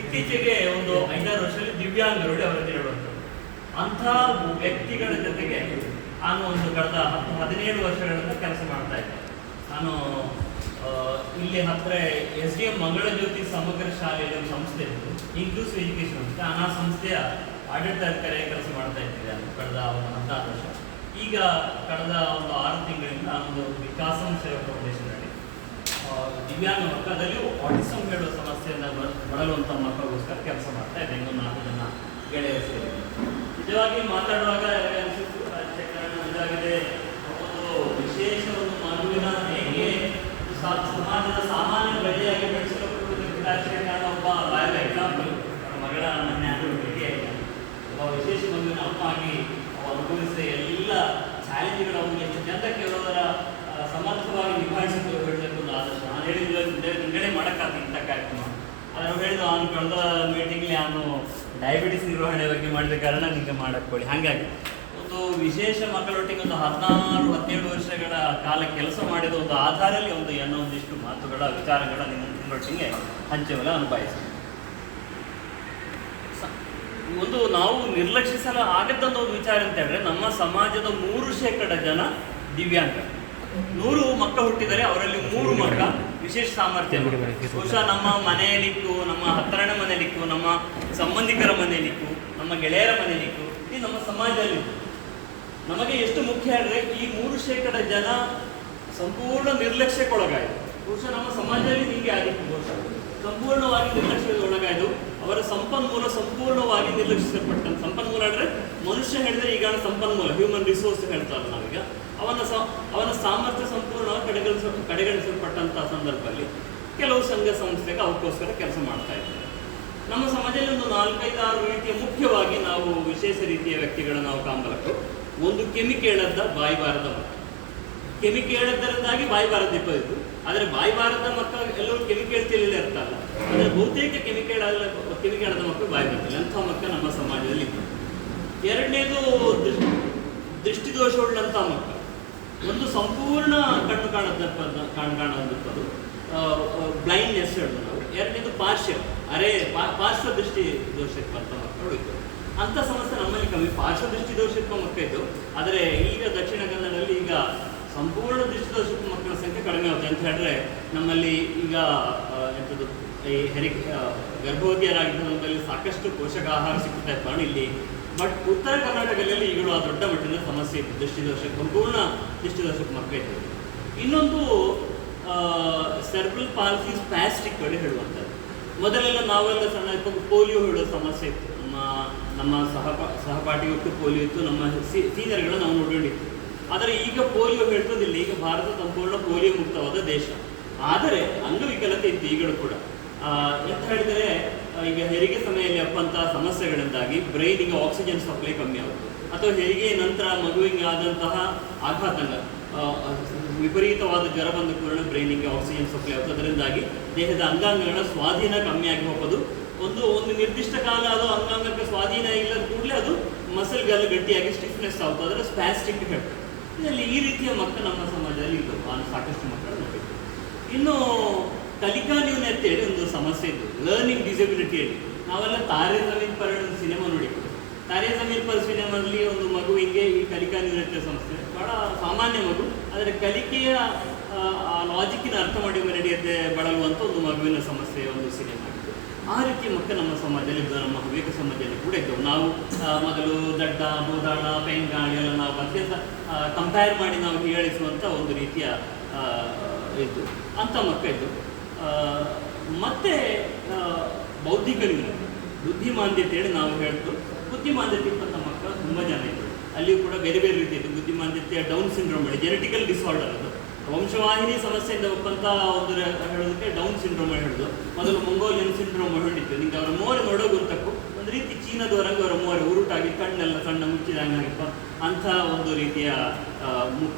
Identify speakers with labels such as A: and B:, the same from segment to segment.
A: ಇತ್ತೀಚೆಗೆ ಒಂದು ಐದಾರು ವರ್ಷದಲ್ಲಿ ದಿವ್ಯಾಂಗರುಡೆ ಅವರು ಹೇಳುವಂಥದ್ದು ಅಂಥ ವ್ಯಕ್ತಿಗಳ ಜೊತೆಗೆ ನಾನು ಒಂದು ಕಳೆದ ಹತ್ತು, ಹದಿನೇಳು ವರ್ಷಗಳಿಂದ ಕೆಲಸ ಮಾಡ್ತಾ ಇದ್ದೆ. ನಾನು ಇಲ್ಲಿ ಹತ್ತಿರ ಎಸ್ ಡಿ ಎಂ ಮಂಗಳಜ್ಯೋತಿ ಸಮಗ್ರ ಶಾಲೆಯಲ್ಲಿ ಒಂದು ಸಂಸ್ಥೆ ಇತ್ತು. ಇನ್ಕ್ಲೂಸಿವ್ ಎಜುಕೇಶನ್ ಅಂತ. ಆ ಸಂಸ್ಥೆಯ ಆಡಳಿತಾಧಿಕಾರಿಯಾಗಿ ಕೆಲಸ ಮಾಡ್ತಾ ಇದ್ದೆ ನಾನು ಕಳೆದ ಒಂದು ಹದಿನಾರು ವರ್ಷ. ಈಗ ಕಳೆದ ಒಂದು ಆರು ತಿಂಗಳಿಂದ ಒಂದು ವಿಕಾಸಂ ಸೇವಾ ಫೌಂಡೇಶನ್ ದಿವ್ಯಾಂಗ ಮಕ್ಕಳಲ್ಲಿ ಆಟಿಸಮ್ ಹೇಳುವ ಸಮಸ್ಯೆಯಿಂದ ಬಳಲುವಂಥ ಮಕ್ಕಳಿಗೋಸ್ಕರ ಕೆಲಸ ಮಾಡ್ತಾ ಇದೆ. ಇನ್ನೊಂದು ನಾಲ್ಕು ಜನ ಗೆಳೆಯರು ಸೇರಿ. ನಿಜವಾಗಿ ಮಾತಾಡುವಾಗ ಅನಿಸಿತು ಇದಾಗಿದೆ. ಒಂದು ಮಗುವಿನ ಹೇಗೆ ಸಾ- ಸಮಾಜದ ಸಾಮಾನ್ಯ ಬಗೆಯಾಗಿ ಬೆಳೆಸಿಕೊಳ್ಳುವುದಕ್ಕೆ ರಾಜಶೇಖರಣ್ಣ ಒಬ್ಬ ಬಾಯ್ ಎಕ್ಸಾಂಪಲ್ ಮಗಳ ಮೊನ್ನೆ ಅದು ಭೇಟಿಯಾಯಿತು ಒಬ್ಬ ವಿಶೇಷ ಮಗುವಿನ ಅಪ್ಪ ಆಗಿ ಅವ ಅನುಭವಿಸಿದ ಎಲ್ಲ ಚಾಲೆಂಜ್ಗಳು ಅವನಿಗೆ ಎಷ್ಟು ಜನಕ್ಕೆ ಅವರ ಆ, ಸಮರ್ಥವಾಗಿ ನಿಭಾಯಿಸಿದ್ದು ಹೇಳಬೇಕು ಒಂದು ಆದರ್ಶ ನಾನು ಹೇಳಿದ್ದು ನಿಂಗಡೆ ಮಾಡೋಕ್ಕಾಗ್ತದೆ ಇಂಥ ಕಾರ್ಯಕ್ರಮ ಆದರೆ ಅವ್ರು ಹೇಳಿದ್ದು ಅವನು ಕಳೆದ ಮೀಟಿಂಗ್ಲಿ ನಾನು ಡಯಾಬಿಟಿಸ್ ನಿರ್ವಹಣೆ ಬಗ್ಗೆ ಮಾಡಿದ ಕಾರಣ ನಿಮಗೆ ಮಾಡಕ್ಕೊಳ್ಳಿ ಹಾಗಾಗಿ, ಒಂದು ವಿಶೇಷ ಮಕ್ಕಳೊಟ್ಟಿಗೆ ಒಂದು ಹದಿನಾರು, ಹದಿನೇಳು ವರ್ಷಗಳ ಕಾಲ ಕೆಲಸ ಮಾಡಿದ ಒಂದು ಆಧಾರಲ್ಲಿ ಒಂದು ಏನೋ ಒಂದಿಷ್ಟು ಮಾತುಗಳ, ವಿಚಾರಗಳ ನಿಮ್ಮ ನಿಮ್ಮೊಟ್ಟಿಗೆ ಹಂಚುವಲ್ಲ ಅನುಭವಿಸಿ. ಒಂದು ನಾವು ನಿರ್ಲಕ್ಷಿಸಲು ಆಗದಂತ ಒಂದು ವಿಚಾರ ಅಂತ ಹೇಳಿದ್ರೆ, ನಮ್ಮ ಸಮಾಜದ ಮೂರು ಶೇಕಡ ಜನ ದಿವ್ಯಾಂಗ. ನೂರು ಮಕ್ಕ ಹುಟ್ಟಿದರೆ ಅವರಲ್ಲಿ ಮೂರು ಮಕ್ಕ. ವಿಶೇಷ ಸಾಮರ್ಥ್ಯ. ಬಹುಶಃ ನಮ್ಮ ಮನೆಯಲ್ಲಿತ್ತು ನಮ್ಮ ಹತ್ತರಣ ಮನೆಯಲ್ಲಿತ್ತು ನಮ್ಮ ಸಂಬಂಧಿಕರ ಮನೆಯಲ್ಲಿತ್ತು ನಮ್ಮ ಗೆಳೆಯರ ಮನೆಯಲ್ಲಿತ್ತು ಈ ನಮ್ಮ ಸಮಾಜದಲ್ಲಿತ್ತು ನಮಗೆ ಎಷ್ಟು ಮುಖ್ಯ ಅಂದರೆ ಈ ಮೂರು ಶೇಕಡ ಜನ ಸಂಪೂರ್ಣ ನಿರ್ಲಕ್ಷ್ಯಕ್ಕೊಳಗಾಯಿತು ಬಹುಶಃ ನಮ್ಮ ಸಮಾಜದಲ್ಲಿ ಹೀಗೆ ಆಗಿತ್ತು ಬಹುಶಃ. ಸಂಪೂರ್ಣವಾಗಿ ನಿರ್ಲಕ್ಷ್ಯದ ಒಳಗಾಯಿತು ಅವರ ಸಂಪನ್ಮೂಲ ಸಂಪೂರ್ಣವಾಗಿ ನಿರ್ಲಕ್ಷಿಸಲ್ಪಟ್ಟ ಸಂಪನ್ಮೂಲ ಅಂದರೆ ಮನುಷ್ಯ ಹೇಳಿದ್ರೆ ಈಗ ಸಂಪನ್ಮೂಲ ಹ್ಯೂಮನ್ ರಿಸೋರ್ಸ್ ಹೇಳ್ತಾರೆ ನಾವೀಗ. ಅವನ ಅವನ ಸಾಮರ್ಥ್ಯ ಸಂಪೂರ್ಣವಾಗಿ ಕಡೆಗಣಿಸ, ಕಡೆಗಣಿಸಲ್ಪಟ್ಟಂತಹ ಸಂದರ್ಭದಲ್ಲಿ ಕೆಲವು ಸಂಘ ಸಂಸ್ಥೆಗೆ ಅವಕ್ಕೋಸ್ಕರ ಕೆಲಸ ಮಾಡ್ತಾ ಇದ್ದಾರೆ. ನಮ್ಮ ಸಮಾಜದಲ್ಲಿ ಒಂದು ನಾಲ್ಕೈದಾರು ರೀತಿಯ ಮುಖ್ಯವಾಗಿ ನಾವು ವಿಶೇಷ ರೀತಿಯ ವ್ಯಕ್ತಿಗಳನ್ನು ನಾವು ಕಾಂಬಲಕ್ಕೆ ಒಂದು ಕೆಮಿಕೇಳದ ಬಾಯಿ ಬಾರದ ಮಕ್ಕ. ಕೆಮಿಕೇಳದರಿಂದಾಗಿ ಬಾಯಿ ಬಾರದ ಇಪ್ಪತ್ತು ಆದರೆ ಬಾಯಿ ಬಾರದ ಮಕ್ಕ ಎಲ್ಲರೂ ಕೆಮಿಕೇಳ್ತಿಲ್ಲ ಇರ್ತಲ್ಲ ಆದರೆ ಬಹುತೇಕ ಕೆಮಿ ಕೇಳದ ಮಕ್ಕಳು ಬಾಯಿ ಬರ್ತಿಲ್ಲ ಅಂಥ ಮಕ್ಕ ನಮ್ಮ ಸಮಾಜದಲ್ಲಿ ಎರಡನೇದು ದೃಷ್ಟಿ, ದೃಷ್ಟಿದೋಷವುಳ್ಳಂಥ ಮಕ್ಕಳು ಒಂದು ಸಂಪೂರ್ಣ ಕಣ್ಣು ಕಾಣದ ಕಾಣ್ ಕಾಣದಂಥದ್ದು ಬ್ಲೈಂಡ್ನೆಸ್ ಹೇಳೋದು ನಾವು. ಎರಡನೇದು ಪಾರ್ಶ್ವ? ಅರೆ ಪಾರ್ಶ್ವ ದೃಷ್ಟಿ ದೋಷಕ್ಕಂಥ ಮಕ್ಕಳು ಇದ್ದು ಅಂಥ ಸಮಸ್ಯೆ ನಮ್ಮಲ್ಲಿ ಕಮ್ಮಿ. ಪಾರ್ಶ್ವ ದೃಷ್ಟಿ ಮಕ್ಕಳು ಇದ್ದು ಆದರೆ ಈಗ ದಕ್ಷಿಣ ಕನ್ನಡದಲ್ಲಿ ಈಗ ಸಂಪೂರ್ಣ ದೃಷ್ಟಿ ದೋಷಕ್ಕ ಮಕ್ಕಳ ಸಂಖ್ಯೆ ಕಡಿಮೆ ಆಗುತ್ತೆ ಅಂತ ಹೇಳಿದ್ರೆ ನಮ್ಮಲ್ಲಿ ಈಗ ಎಂಥದ್ದು, ಈ ಹೆರಿ ಗರ್ಭವತಿಯರಾಗಿದ್ದ ಸಾಕಷ್ಟು ಪೋಷಕಾಹಾರ ಸಿಗ್ತಾ ಇತ್ತು. ಇಲ್ಲಿ ಬಟ್ ಉತ್ತರ ಕರ್ನಾಟಕದಲ್ಲಿ ಈಗಲೂ ಆ ದೊಡ್ಡ ಮಟ್ಟದ ಸಮಸ್ಯೆ ಇತ್ತು ದೃಷ್ಟಿದೋಷಕ್ಕೆ ಸಂಪೂರ್ಣ ದೃಷ್ಟಿದೋಷಕ್ಕೆ ಮಕ್ಕಳಿತ್ತು ಇನ್ನೊಂದು ಸರ್ಬಲ್ ಪಾಲ್ಸಿ ಸ್ಪ್ಯಾಸ್ಟಿಕ್ ಕಡೆ ಹೇಳುವಂಥದ್ದು. ಮೊದಲೆಲ್ಲ ನಾವೆಲ್ಲ ಸಣ್ಣ ಇದ್ದಾಗ ಪೋಲಿಯೋ ಹೇಳೋ ಸಮಸ್ಯೆ ಇತ್ತು. ನಮ್ಮ ನಮ್ಮ ಸಹಪ ಸಹಪಾಠಿಗೂ ಪೋಲಿಯೋ ಇತ್ತು. ನಮ್ಮ ಸೀನಿಯರ್ಗಳು ನಾವು ನೋಡ್ಕೊಂಡಿತ್ತು ಆದರೆ ಈಗ ಪೋಲಿಯೋ ಹೇಳ್ತದಿಲ್ಲ. ಈಗ ಭಾರತ ಸಂಪೂರ್ಣ ಪೋಲಿಯೋ ಮುಕ್ತವಾದ ದೇಶ. ಆದರೆ, ಅಂಗವಿಕಲತೆ ಇತ್ತು ಈಗಲೂ ಕೂಡ. ಎಂತ ಹೇಳಿದರೆ ಈಗ ಹೆರಿಗೆ ಸಮಯದಲ್ಲಿ ಅಪ್ಪಂತಹ ಸಮಸ್ಯೆಗಳಿಂದಾಗಿ ಬ್ರೈನಿಗೆ ಆಕ್ಸಿಜನ್ ಸಪ್ಲೈ ಕಮ್ಮಿ ಆಗುತ್ತೆ. ಅಥವಾ ಹೆರಿಗೆ ನಂತರ ಮಗುವಿಗೆ ಆದಂತಹ ಆಘಾತಂಗ ವಿಪರೀತವಾದ ಜ್ವರ ಬಂದ ಕೂಡಲೇ ಬ್ರೈನಿಗೆ ಆಕ್ಸಿಜನ್ ಸಪ್ಲೈ ಆಗುತ್ತೆ. ಅದರಿಂದಾಗಿ ದೇಹದ ಅಂಗಾಂಗಗಳ ಸ್ವಾಧೀನ ಕಮ್ಮಿಯಾಗಿ ಹೋಗೋದು. ಒಂದು ಒಂದು ನಿರ್ದಿಷ್ಟ ಕಾಲ ಅದು ಅಂಗಾಂಗಕ್ಕೆ ಸ್ವಾಧೀನ ಇಲ್ಲದ ಕೂಡಲೇ ಅದು ಮಸಲ್ಗೆಲ್ಲ ಗಟ್ಟಿಯಾಗಿ ಸ್ಟಿಫ್ನೆಸ್ ಆಗುತ್ತೆ. ಅದರ ಸ್ಪ್ಯಾಸ್ಟಿಕ್ ಹೇಳ್ತಾರೆ ಇದರಲ್ಲಿ ಈ ರೀತಿಯ ಮಕ್ಕಳು ನಮ್ಮ ಸಮಾಜದಲ್ಲಿ ಇದ್ದವು. ಸಾಕಷ್ಟು ಮಕ್ಕಳು ನೋಡಿದ್ದೆ ಇನ್ನು ಕಲಿಕಾ ನ್ಯೂನತೆ ಹೇಳಿ ಒಂದು ಸಮಸ್ಯೆ ಇತ್ತು. ಲರ್ನಿಂಗ್ ಡಿಸಬಿಲಿಟಿ ಹೇಳಿ ನಾವೆಲ್ಲ ತಾರೆ ಜಮೀನ್ ಪರ್ ಒಂದು ಸಿನಿಮಾ ನೋಡಿದ್ವಿ. ತಾರೆ ಜಮೀನ್ ಪರ್ ಸಿನಿಮಾದಲ್ಲಿ ಒಂದು ಮಗುವಿಗೆ ಈ ಕಲಿಕಾ ನ್ಯೂನತೆ ಸಮಸ್ಯೆ? ಬಹಳ ಸಾಮಾನ್ಯ ಮಗು. ಆದರೆ ಕಲಿಕೆಯ ಲಾಜಿಕ್ಕಿನ ಅರ್ಥ ಮಾಡಿ ನಡೆಯದೆ ಬಳಲುವಂಥ ಒಂದು ಮಗುವಿನ ಸಮಸ್ಯೆ ಒಂದು ಸಿನಿಮಾ. ಆ ರೀತಿಯ ಮಕ್ಕಳು ನಮ್ಮ ಸಮಾಜದಲ್ಲಿ ಇದ್ದವು ನಮ್ಮ ಹವ್ಯಕ ಸಮಾಜದಲ್ಲಿ ಕೂಡ ಇದ್ದವು. ನಾವು ಮೊದಲು ದಡ್ಡ ಬೋದಾಳ ಪೆಂಗಾಳಿ ಎಲ್ಲ ನಾವು ಮತ್ತೆ ಕಂಪೇರ್ ಮಾಡಿ ನಾವು ಹೇಳಿಸುವಂಥ ಒಂದು ರೀತಿಯ ಇದ್ದು. ಅಂಥ ಮಕ್ಕ ಇದ್ದು ಆ, ಮತ್ತೆ ಬೌದ್ಧಿಕ ನ್ಯೂನತೆ ಬುದ್ಧಿಮಾಂದ್ಯತೆ ಹೇಳಿ ನಾವು ಹೇಳ್ತು ಬುದ್ಧಿಮಾಂದ್ಯತೆ ಇಪ್ಪತ್ತ ಮಕ್ಕಳು ತುಂಬ ಜನ ಇದ್ದರು. ಅಲ್ಲಿಯೂ ಕೂಡ ಬೇರೆ ಬೇರೆ ರೀತಿ ಇತ್ತು ಬುದ್ಧಿಮಾಂದ್ಯತೆಯ ಡೌನ್ ಸಿಂಡ್ರೋಮ್ ಹೇಳಿ, ಜೆನೆಟಿಕಲ್ ಡಿಸಾರ್ಡರ್ ಅದು. ವಂಶವಾಹಿನಿ ಸಮಸ್ಯೆಯಿಂದ ಒಪ್ಪಂತ ಒಂದು ಹೇಳೋದಕ್ಕೆ ಡೌನ್ ಸಿಂಡ್ರೋಮ್ ಹೇಳೋದು. ಮೊದಲು ಮಂಗೋಲಿಯನ್ ಸಿಂಡ್ರೋಮ್ ಹೇಳಿತ್ತು ನಿಮಗೆ ಅವರ ಮೋರೆ ನೋಡೋ ಗೊತ್ತಕ್ಕೂ? ಒಂದು ರೀತಿ ಚೀನಾದವರಂಗೆ ಅವರ ಮೋರೆ ಉರುಟಾಗಿ ಕಣ್ಣೆಲ್ಲ ಸಣ್ಣ ಮುಚ್ಚಿದಂಗಾಗಿಪ್ಪ ಅಂಥ ಒಂದು ರೀತಿಯ ಮುಖ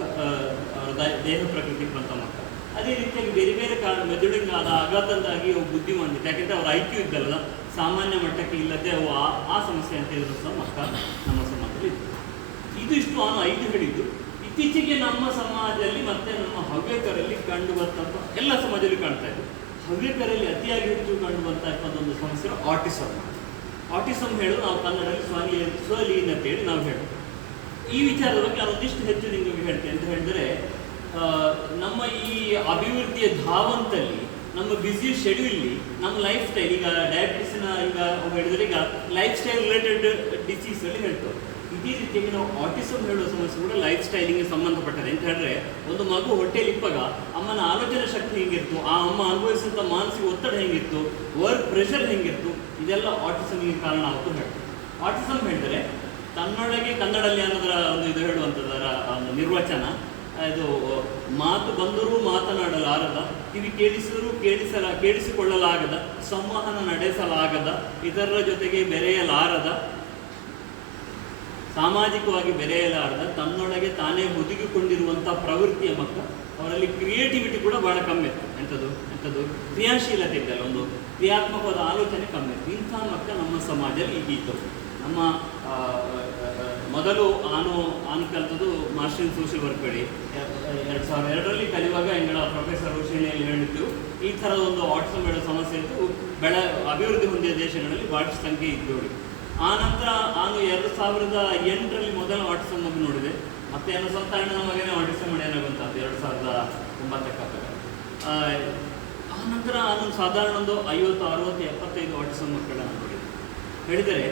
A: ದೇಹ ಪ್ರಕೃತಿ ಬಂತ ಮಕ್ಕಳು ಅದೇ ರೀತಿಯಾಗಿ ಬೇರೆ ಬೇರೆ ಕಾರಣ ಮೆದುಳಿನ ಆದ ಆಘಾತದಿಂದಾಗಿ ಅವು ಮಾಡಿದ್ದು ಯಾಕೆಂದ್ರೆ ಅವ್ರ ಐ ಕ್ಯೂ ಇದ್ದಲ್ಲ, ಸಾಮಾನ್ಯ ಮಟ್ಟಕ್ಕೆ ಇಲ್ಲದೆ ಅವು ಆ ಸಮಸ್ಯೆ ಅಂತ ಹೇಳಿದ್ರು ಸಹ ಮಕ್ಕಳ, ನಮ್ಮ ಸಮಾಜದಲ್ಲಿ ಇತ್ತು. ಇದು ಇಷ್ಟು ನಾನು ಐದು ಹೇಳಿದ್ದು. ಇತ್ತೀಚೆಗೆ ನಮ್ಮ ಸಮಾಜದಲ್ಲಿ ಮತ್ತೆ ನಮ್ಮ ಹವ್ಯಕರಲ್ಲಿ ಕಂಡು ಬರ್ತಂಥ ಎಲ್ಲ ಸಮಾಜದಲ್ಲಿ ಕಾಣ್ತಾ ಇದೆ. ಹವ್ಯಕರಲ್ಲಿ ಅತಿಯಾಗಿ ಹೆಚ್ಚು ಕಂಡುಬಂತ ಒಂದು ಸಮಸ್ಯೆ ಆಟಿಸಮ್ ಆಟಿಸಮ್ ಹೇಳೋದು ನಾವು ಕನ್ನಡದಲ್ಲಿ ಸ್ವಲೀ ಅಂತ ಹೇಳಿ ನಾವು ಹೇಳೋದು. ಈ ವಿಚಾರದ ಬಗ್ಗೆ ನಾನು ಒಂದಿಷ್ಟು ಹೆಚ್ಚು ನಿಮಗೆ ಹೇಳ್ತೇನೆ. ಅಂತ ಹೇಳಿದ್ರೆ ನಮ್ಮ ಈ ಅಭಿವೃದ್ಧಿಯ ಧಾವಂತಲ್ಲಿ, ನಮ್ಮ ಬ್ಯುಸಿ ಶೆಡ್ಯೂಲ್ಲಿ ನಮ್ಮ ಲೈಫ್ ಸ್ಟೈಲ್ ಈಗ ಡಯಾಬಿಟಿಸ್ನ ಈಗ ಹೇಳಿದ್ರೆ ಈಗ ಲೈಫ್ ಸ್ಟೈಲ್ ರಿಲೇಟೆಡ್ ಡಿಸೀಸ್ ಅಲ್ಲಿ ಹೇಳ್ತಾರೆ ಇದೇ ರೀತಿಯಾಗಿ ನಾವು ಆಟಿಸಮ್ ಹೇಳುವ ಸಮಸ್ಯೆ ಕೂಡ ಲೈಫ್ ಸ್ಟೈಲಿಗೆ ಸಂಬಂಧಪಟ್ಟದೆ ಅಂತ ಹೇಳಿದ್ರೆ, ಒಂದು ಮಗು ಹೊಟ್ಟೆಯಲ್ಲಿ ಇಪ್ಪಾಗ ಅಮ್ಮನ ಆಲೋಚನೆ ಶಕ್ತಿ ಹೇಗಿತ್ತು ಆ ಅಮ್ಮ ಅನುಭವಿಸಿದಂಥ ಮಾನಸಿಕ ಒತ್ತಡ ಹೆಂಗಿತ್ತು ವರ್ಕ್ ಪ್ರೆಷರ್ ಹೆಂಗಿತ್ತು ಇದೆಲ್ಲ ಆಟಿಸಮ್ಗೆ ಕಾರಣ ಆಗುತ್ತೆ ಹೇಳ್ತಾರೆ ಆಟಿಸಮ್ ಹೇಳಿದ್ರೆ, ತನ್ನೊಳಗೆ ಕನ್ನಡಲ್ಲಿ ಅನ್ನೋದರ ಒಂದು ಇದು ಹೇಳುವಂಥದ್ದರ ಒಂದು ನಿರ್ವಚನ ಇದು ಮಾತು ಬಂದರೂ ಮಾತನಾಡಲಾರದ ಕಿವಿ ಕೇಳಿಸಿದರೂ ಕೇಳಿಸಲ, ಕೇಳಿಸಿಕೊಳ್ಳಲಾಗದ, ಸಂವಹನ ನಡೆಸಲಾಗದ ಇತರರ ಜೊತೆಗೆ ಬೆರೆಯಲಾರದ ಸಾಮಾಜಿಕವಾಗಿ ಬೆರೆಯಲಾರದ ತನ್ನೊಳಗೆ ತಾನೇ ಹುದುಗಿಕೊಂಡಿರುವಂಥ ಪ್ರವೃತ್ತಿಯ ಮಕ್ಕ, ಅವರಲ್ಲಿ ಕ್ರಿಯೇಟಿವಿಟಿ ಕೂಡ ಬಹಳ ಕಮ್ಮಿ. ಇತ್ತು ಎಂಥದ್ದು ಎಂಥದ್ದು? ಕ್ರಿಯಾಶೀಲತೆ ಇದ್ದಲ್ಲ ಒಂದು ಕ್ರಿಯಾತ್ಮಕವಾದ ಆಲೋಚನೆ ಕಮ್ಮಿ. ಇತ್ತು ಇಂಥ ಮಕ್ಕ ನಮ್ಮ ಸಮಾಜದಲ್ಲಿ ಈಗಿತ್ತು ನಮ್ಮ ಮೊದಲು ನಾನು ನಾನು ಕಲಿತದ್ದು ಮಾಸ್ಟರ್ ಇನ್ ಸೋಷಿಯಲ್ ವರ್ಕ್ ಹೇಳಿ ಎರಡು ಸಾವಿರದ ಎರಡರಲ್ಲಿ ಕಲಿಯುವಾಗ ಎಂಗಳ ಪ್ರೊಫೆಸರ್ ರೋಷಿಣಿಯಲ್ಲಿ ಹೇಳಿದ್ದು ಈ ಥರದ ಒಂದು ಆಟಿಸಮ್ ಹೇಳೋ ಸಮಸ್ಯೆ ಇದ್ದು ಬೆಳ ಅಭಿವೃದ್ಧಿ ಹೊಂದಿದ ದೇಶಗಳಲ್ಲಿ ವಾಟ್ಸ್ ಸಂಖ್ಯೆ ಇದ್ದು ಆ ನಂತರ ನಾನು ಎರಡು ಸಾವಿರದ ಎಂಟರಲ್ಲಿ ಮೊದಲ ವಾಟ್ಸಮ್ ಮಗು ನೋಡಿದೆ. ಮತ್ತೆ ಏನೋ ಸ್ವಂತ ಅಣ್ಣನ ಮಗನೇ ಆಟಿಸಮ್ ಏನಾಗುವಂಥದ್ದು ಎರಡು ಸಾವಿರದ ಒಂಬತ್ತಕ್ಕೆ ಆ, ನಂತರ ನಾನು ಸಾಧಾರಣ ಒಂದು ಐವತ್ತು ಅರವತ್ತು ಎಪ್ಪತ್ತೈದು ಆಟಿಸಮ್ ಮಕ್ಕಳನ್ನು ನೋಡಿದೆ. ಹೇಳಿದರೆ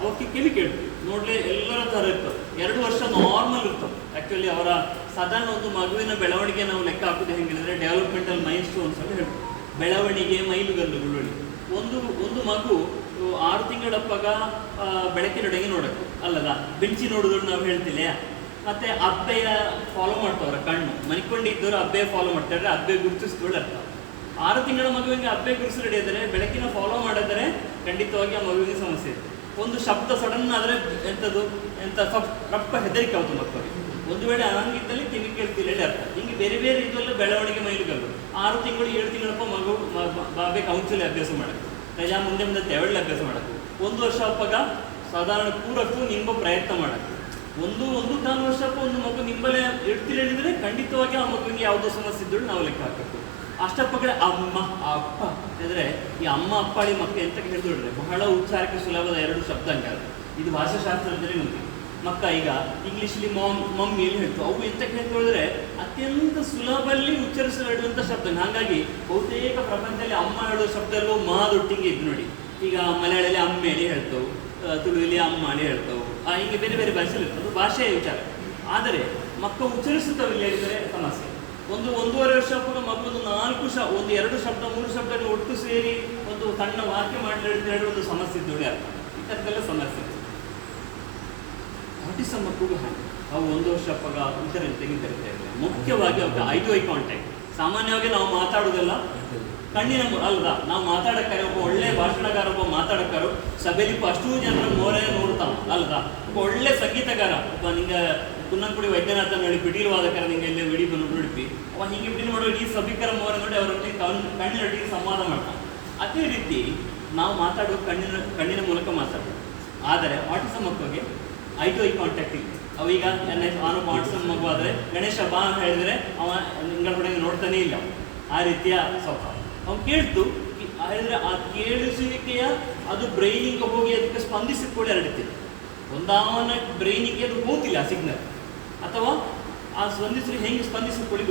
A: ಅವಕ್ಕೆ ಕೇಳಿ ಕೇಳ್ತು ನೋಡ್ಲೆ ಎಲ್ಲರ ಥರ ಇತ್ತು ಎರಡು ವರ್ಷ ನಾರ್ಮಲ್ ಇತ್ತು ಆ್ಯಕ್ಚುಲಿ ಅವರ ಸಾಧಾರಣ ಒಂದು ಮಗುವಿನ ಬೆಳವಣಿಗೆ ನಾವು ಲೆಕ್ಕ ಹಾಕೋದು ಹೆಂಗಿದ್ರೆ ಡೆವಲಪ್ಮೆಂಟಲ್ ಮೈಲ್ ಸ್ಟೋನ್ಸ್ ಅಂತ ಹೇಳ್ತೀವಿ ಬೆಳವಣಿಗೆ ಮೈಲುಗಲ್ಲುಗಳು ಒಂದು ಒಂದು ಮಗು ಆರು ತಿಂಗಳಪ್ಪಗ ಬೆಳಕಿನೊಡೆಗೆ ನೋಡಕ್ಕೆ ಅಲ್ಲದ ಬೆಂಚಿ ನೋಡಿದ್ರು ನಾವು ಹೇಳ್ತಿಲ್ಲ. ಮತ್ತೆ ಅಬ್ಬೆಯ ಫಾಲೋ ಮಾಡ್ತಾವ್ರ, ಕಣ್ಣು. ಮನಿಕೊಂಡಿದ್ದವರು ಅಬ್ಬೆ ಫಾಲೋ ಮಾಡ್ತಾರೆ. ಅಬ್ಬೆ ಗುರುತಿಸ್ಕೊಳ್ಳಿ ಆರು ತಿಂಗಳ ಮಗುವಿಗೆ ಅಬ್ಬೆ ಗುರುಸು ಹಿಡಿಯಿದರೆ ಬೆಳಕಿನ ಫಾಲೋ ಮಾಡಿದರೆ ಖಂಡಿತವಾಗಿ ಆ ಮಗುವಿಗೆ ಸಮಸ್ಯೆ ಇದೆ ಒಂದು ಶಬ್ದ ಸಡನ್ ಆದರೆ ಎಂಥದ್ದು ಎಂಥ ರಪ್ಪ ಹೆದರಿಕೆ ಆಗುತ್ತೆ ಮಕ್ಕಳಿಗೆ. ಒಂದು ವೇಳೆ ಅನಂಗಿದ್ದಲ್ಲಿ ಕಿವಿ ಕೇಳ್ತಿಲ್ಲ ಹೇಳಿ ಅರ್ಥ. ಹಿಂಗೆ ಬೇರೆ ಬೇರೆ ಇದೆಲ್ಲ ಬೆಳವಣಿಗೆ ಮೈಲುಗಳು ಆರು ತಿಂಗಳು, ಏಳು ತಿಂಗಳಪ್ಪ ಮಗು ಬಾಬೆ ಕೌನ್ಸಿಲ್ ಅಭ್ಯಾಸ ಮಾಡಕ್ಕೆ ರಜಾ ಮುಂದೆ ಮುಂದೆ ತೆವಳಿ ಅಭ್ಯಾಸ ಮಾಡಕ್ಕೆ ಒಂದು ವರ್ಷ ಅಪ್ಪಗ ಸಾಧಾರಣ ಕೂರಕ್ಕೂ ನಿಂಬ ಪ್ರಯತ್ನ ಮಾಡಕ್ಕೆ ಒಂದು ಒಂದು ಕಾಲು ವರ್ಷಕ್ಕೂ ಒಂದು ಮಗು ನಿಂಬಲೆ ಇಡ್ತಿಲ್ಲ ಹೇಳಿದ್ರೆ ಖಂಡಿತವಾಗಿ ಆ ಮಗುವಿಗೆ ಯಾವುದೋ ಸಮಸ್ಯೆ ಇದ್ದರೂ ನಾವು ಲೆಕ್ಕ ಹಾಕಬೇಕು. ಅಷ್ಟಪ್ಪಗಡೆ ಅಮ್ಮ, ಅಪ್ಪ ಅಂದರೆ ಈ ಅಮ್ಮ ಅಪ್ಪಾಳಿ ಮಕ್ಕಳು ಎಂತ ಹೇಳಿದ್ರೆ ಬಹಳ ಉಚ್ಚಾರಕ್ಕೆ ಸುಲಭದ ಎರಡು ಶಬ್ದ ಅಂಗ. ಇದು ಭಾಷಾಶಾಸ್ತ್ರದಲ್ಲಿ ನೋಡಿ ಮಕ್ಕ ಈಗ ಇಂಗ್ಲಿಷ್ಲಿ ಮಾಮ್ ಮಮ್ಮಿ ಎಲ್ಲಿ ಹೇಳ್ತು. ಅವು ಎಂತ ಹೇಳಿದ್ರೆ ಅತ್ಯಂತ ಸುಲಭದಲ್ಲಿ ಉಚ್ಚರಿಸಲಿಡುವಂಥ ಶಬ್ದ. ಹಾಗಾಗಿ ಬಹುತೇಕ ಪ್ರಪಂಚದಲ್ಲಿ ಅಮ್ಮ ಹೇಳುವ ಶಬ್ದ ಎಲ್ಲೋ ಮಾದೊಟ್ಟಿಗೆ ಇದ್ದು ನೋಡಿ. ಈಗ ಮಲಯಾಳಲ್ಲಿ ಅಮ್ಮೇಲಿ ಹೇಳ್ತವು ತುಳುವಲ್ಲಿ ಅಮ್ಮ ಅಮ್ಮಾಳಿ ಹೇಳ್ತವು. ಹೀಗೆ ಬೇರೆ ಬೇರೆ ಭಾಷೆಯಲ್ಲಿ ಇರ್ತವೆ ಅದು ಭಾಷೆಯ ವಿಚಾರ ಆದರೆ ಮಕ್ಕ ಉಚ್ಚರಿಸುತ್ತವೆ ಹೇಳಿದರೆ ಸಮಸ್ಯೆ. ಒಂದು ಒಂದೂವರೆ ವರ್ಷ ಕೂಡ ಮಗು ಒಂದು ನಾಲ್ಕು ಶ, ಒಂದು ಎರಡು ಶಬ್ದ, ಮೂರು ಶಬ್ದ ಒಟ್ಟು ಸೇರಿ ಒಂದು ಸಣ್ಣ ವಾಕ್ಯ ಮಾಡಲಿದ್ರೆ ಒಂದು ಸಮಸ್ಯೆ ಇದ್ದೋಳೆ ಅರ್ಥ. ಇಂಥದ್ದೆಲ್ಲ ಸಮಸ್ಯೆ ಆಟಿಸಮ್ ಮಕ್ಕಳು ಹಾಗೆ ಅವು ಒಂದು ವರ್ಷ ಪಗ ಇತರ ತೆಗೆದಿರ್ತಾ ಇದ್ದಾರೆ ಮುಖ್ಯವಾಗಿ ಅವ್ರಿಗೆ ಐದು ಐ ಕಾಂಟ್ಯಾಕ್ಟ್ ಸಾಮಾನ್ಯವಾಗಿ ನಾವು ಮಾತಾಡೋದೆಲ್ಲ ಕಣ್ಣಿನ ಅಲ್ವಾ? ನಾವು ಮಾತಾಡಕ್ಕಾರೆ ಒಬ್ಬ ಒಳ್ಳೆ ಭಾಷಣಗಾರ, ಒಬ್ಬ ಮಾತಾಡಕ್ಕಾರು ಸಭೆಯಲ್ಲಿ ಅಷ್ಟೂ ಜನರ ಮೋರೆ ನೋಡ್ತಾವ ಅಲ್ಲದ ಒಬ್ಬ ಒಳ್ಳೆ ಸಂಗೀತಗಾರ, ಒಬ್ಬ ನಿಂಗೆ ಕುನ್ನಂಕುಡಿ ವೈದ್ಯನಾಥ ನೋಡಿ ಪಿಟೀಲ್ ವಾದಕರ ನಿಂಗೆ ಇಲ್ಲೇ ವಿಡಿ ಬಂದು ನೋಡಿದ್ವಿ ಅವ ಹಿಂಗೆ ಬಿಡಿ ಮಾಡೋ ಈ ಸಭಿಕರ ಮೋರೆ ನೋಡಿ ಅವರಲ್ಲಿ ಕಣ್ಣಿನೊಟ್ಟಿಗೆ ಸಂವಾದ ಮಾಡ್ತಾನೆ. ಅದೇ ರೀತಿ ನಾವು ಮಾತಾಡೋ ಕಣ್ಣಿನ ಕಣ್ಣಿನ ಮೂಲಕ ಮಾತಾಡ್ತೀವಿ ಆದರೆ ಆಟಿಸಮ್ ಮಕ್ಕಳಿಗೆ ಐ ಐ ಕಾಂಟ್ಯಾಕ್ಟ್ ಇಲ್ಲ. ಅವೀಗ ಎಸ್ ಆನು ಆಟಿಸಮ್ ಮಗು ಆದರೆ, ಗಣೇಶ ಬಾ ಅಂತ ಹೇಳಿದ್ರೆ ಅವ ನಿಂಗಳ ಕಡೆಗೆ ನೋಡ್ತಾನೇ ಇಲ್ಲ. ಆ ರೀತಿಯ ಸ್ವಭಾವ. ಅವ್ನು ಕೇಳ್ತು ಹೇಳಿದ್ರೆ ಆ ಕೇಳಿಸುವಿಕೆಯ ಅದು ಬ್ರೈನಿಗೆ ಹೋಗಿ ಅದಕ್ಕೆ ಸ್ಪಂದಿಸಿದ ಕೂಡ ಹರಡುತ್ತೆ ಒಂದಾವನ ಬ್ರೈನಿಗೆ ಅದು ಹೋಗ್ತಿಲ್ಲ ಆ ಸಿಗ್ನಲ್ ಅಥವಾ ಆ ಸ್ಪಂದಿಸಿ ಹೆಂಗೆ ಸ್ಪಂದಿಸಿ ಕೊಡಿ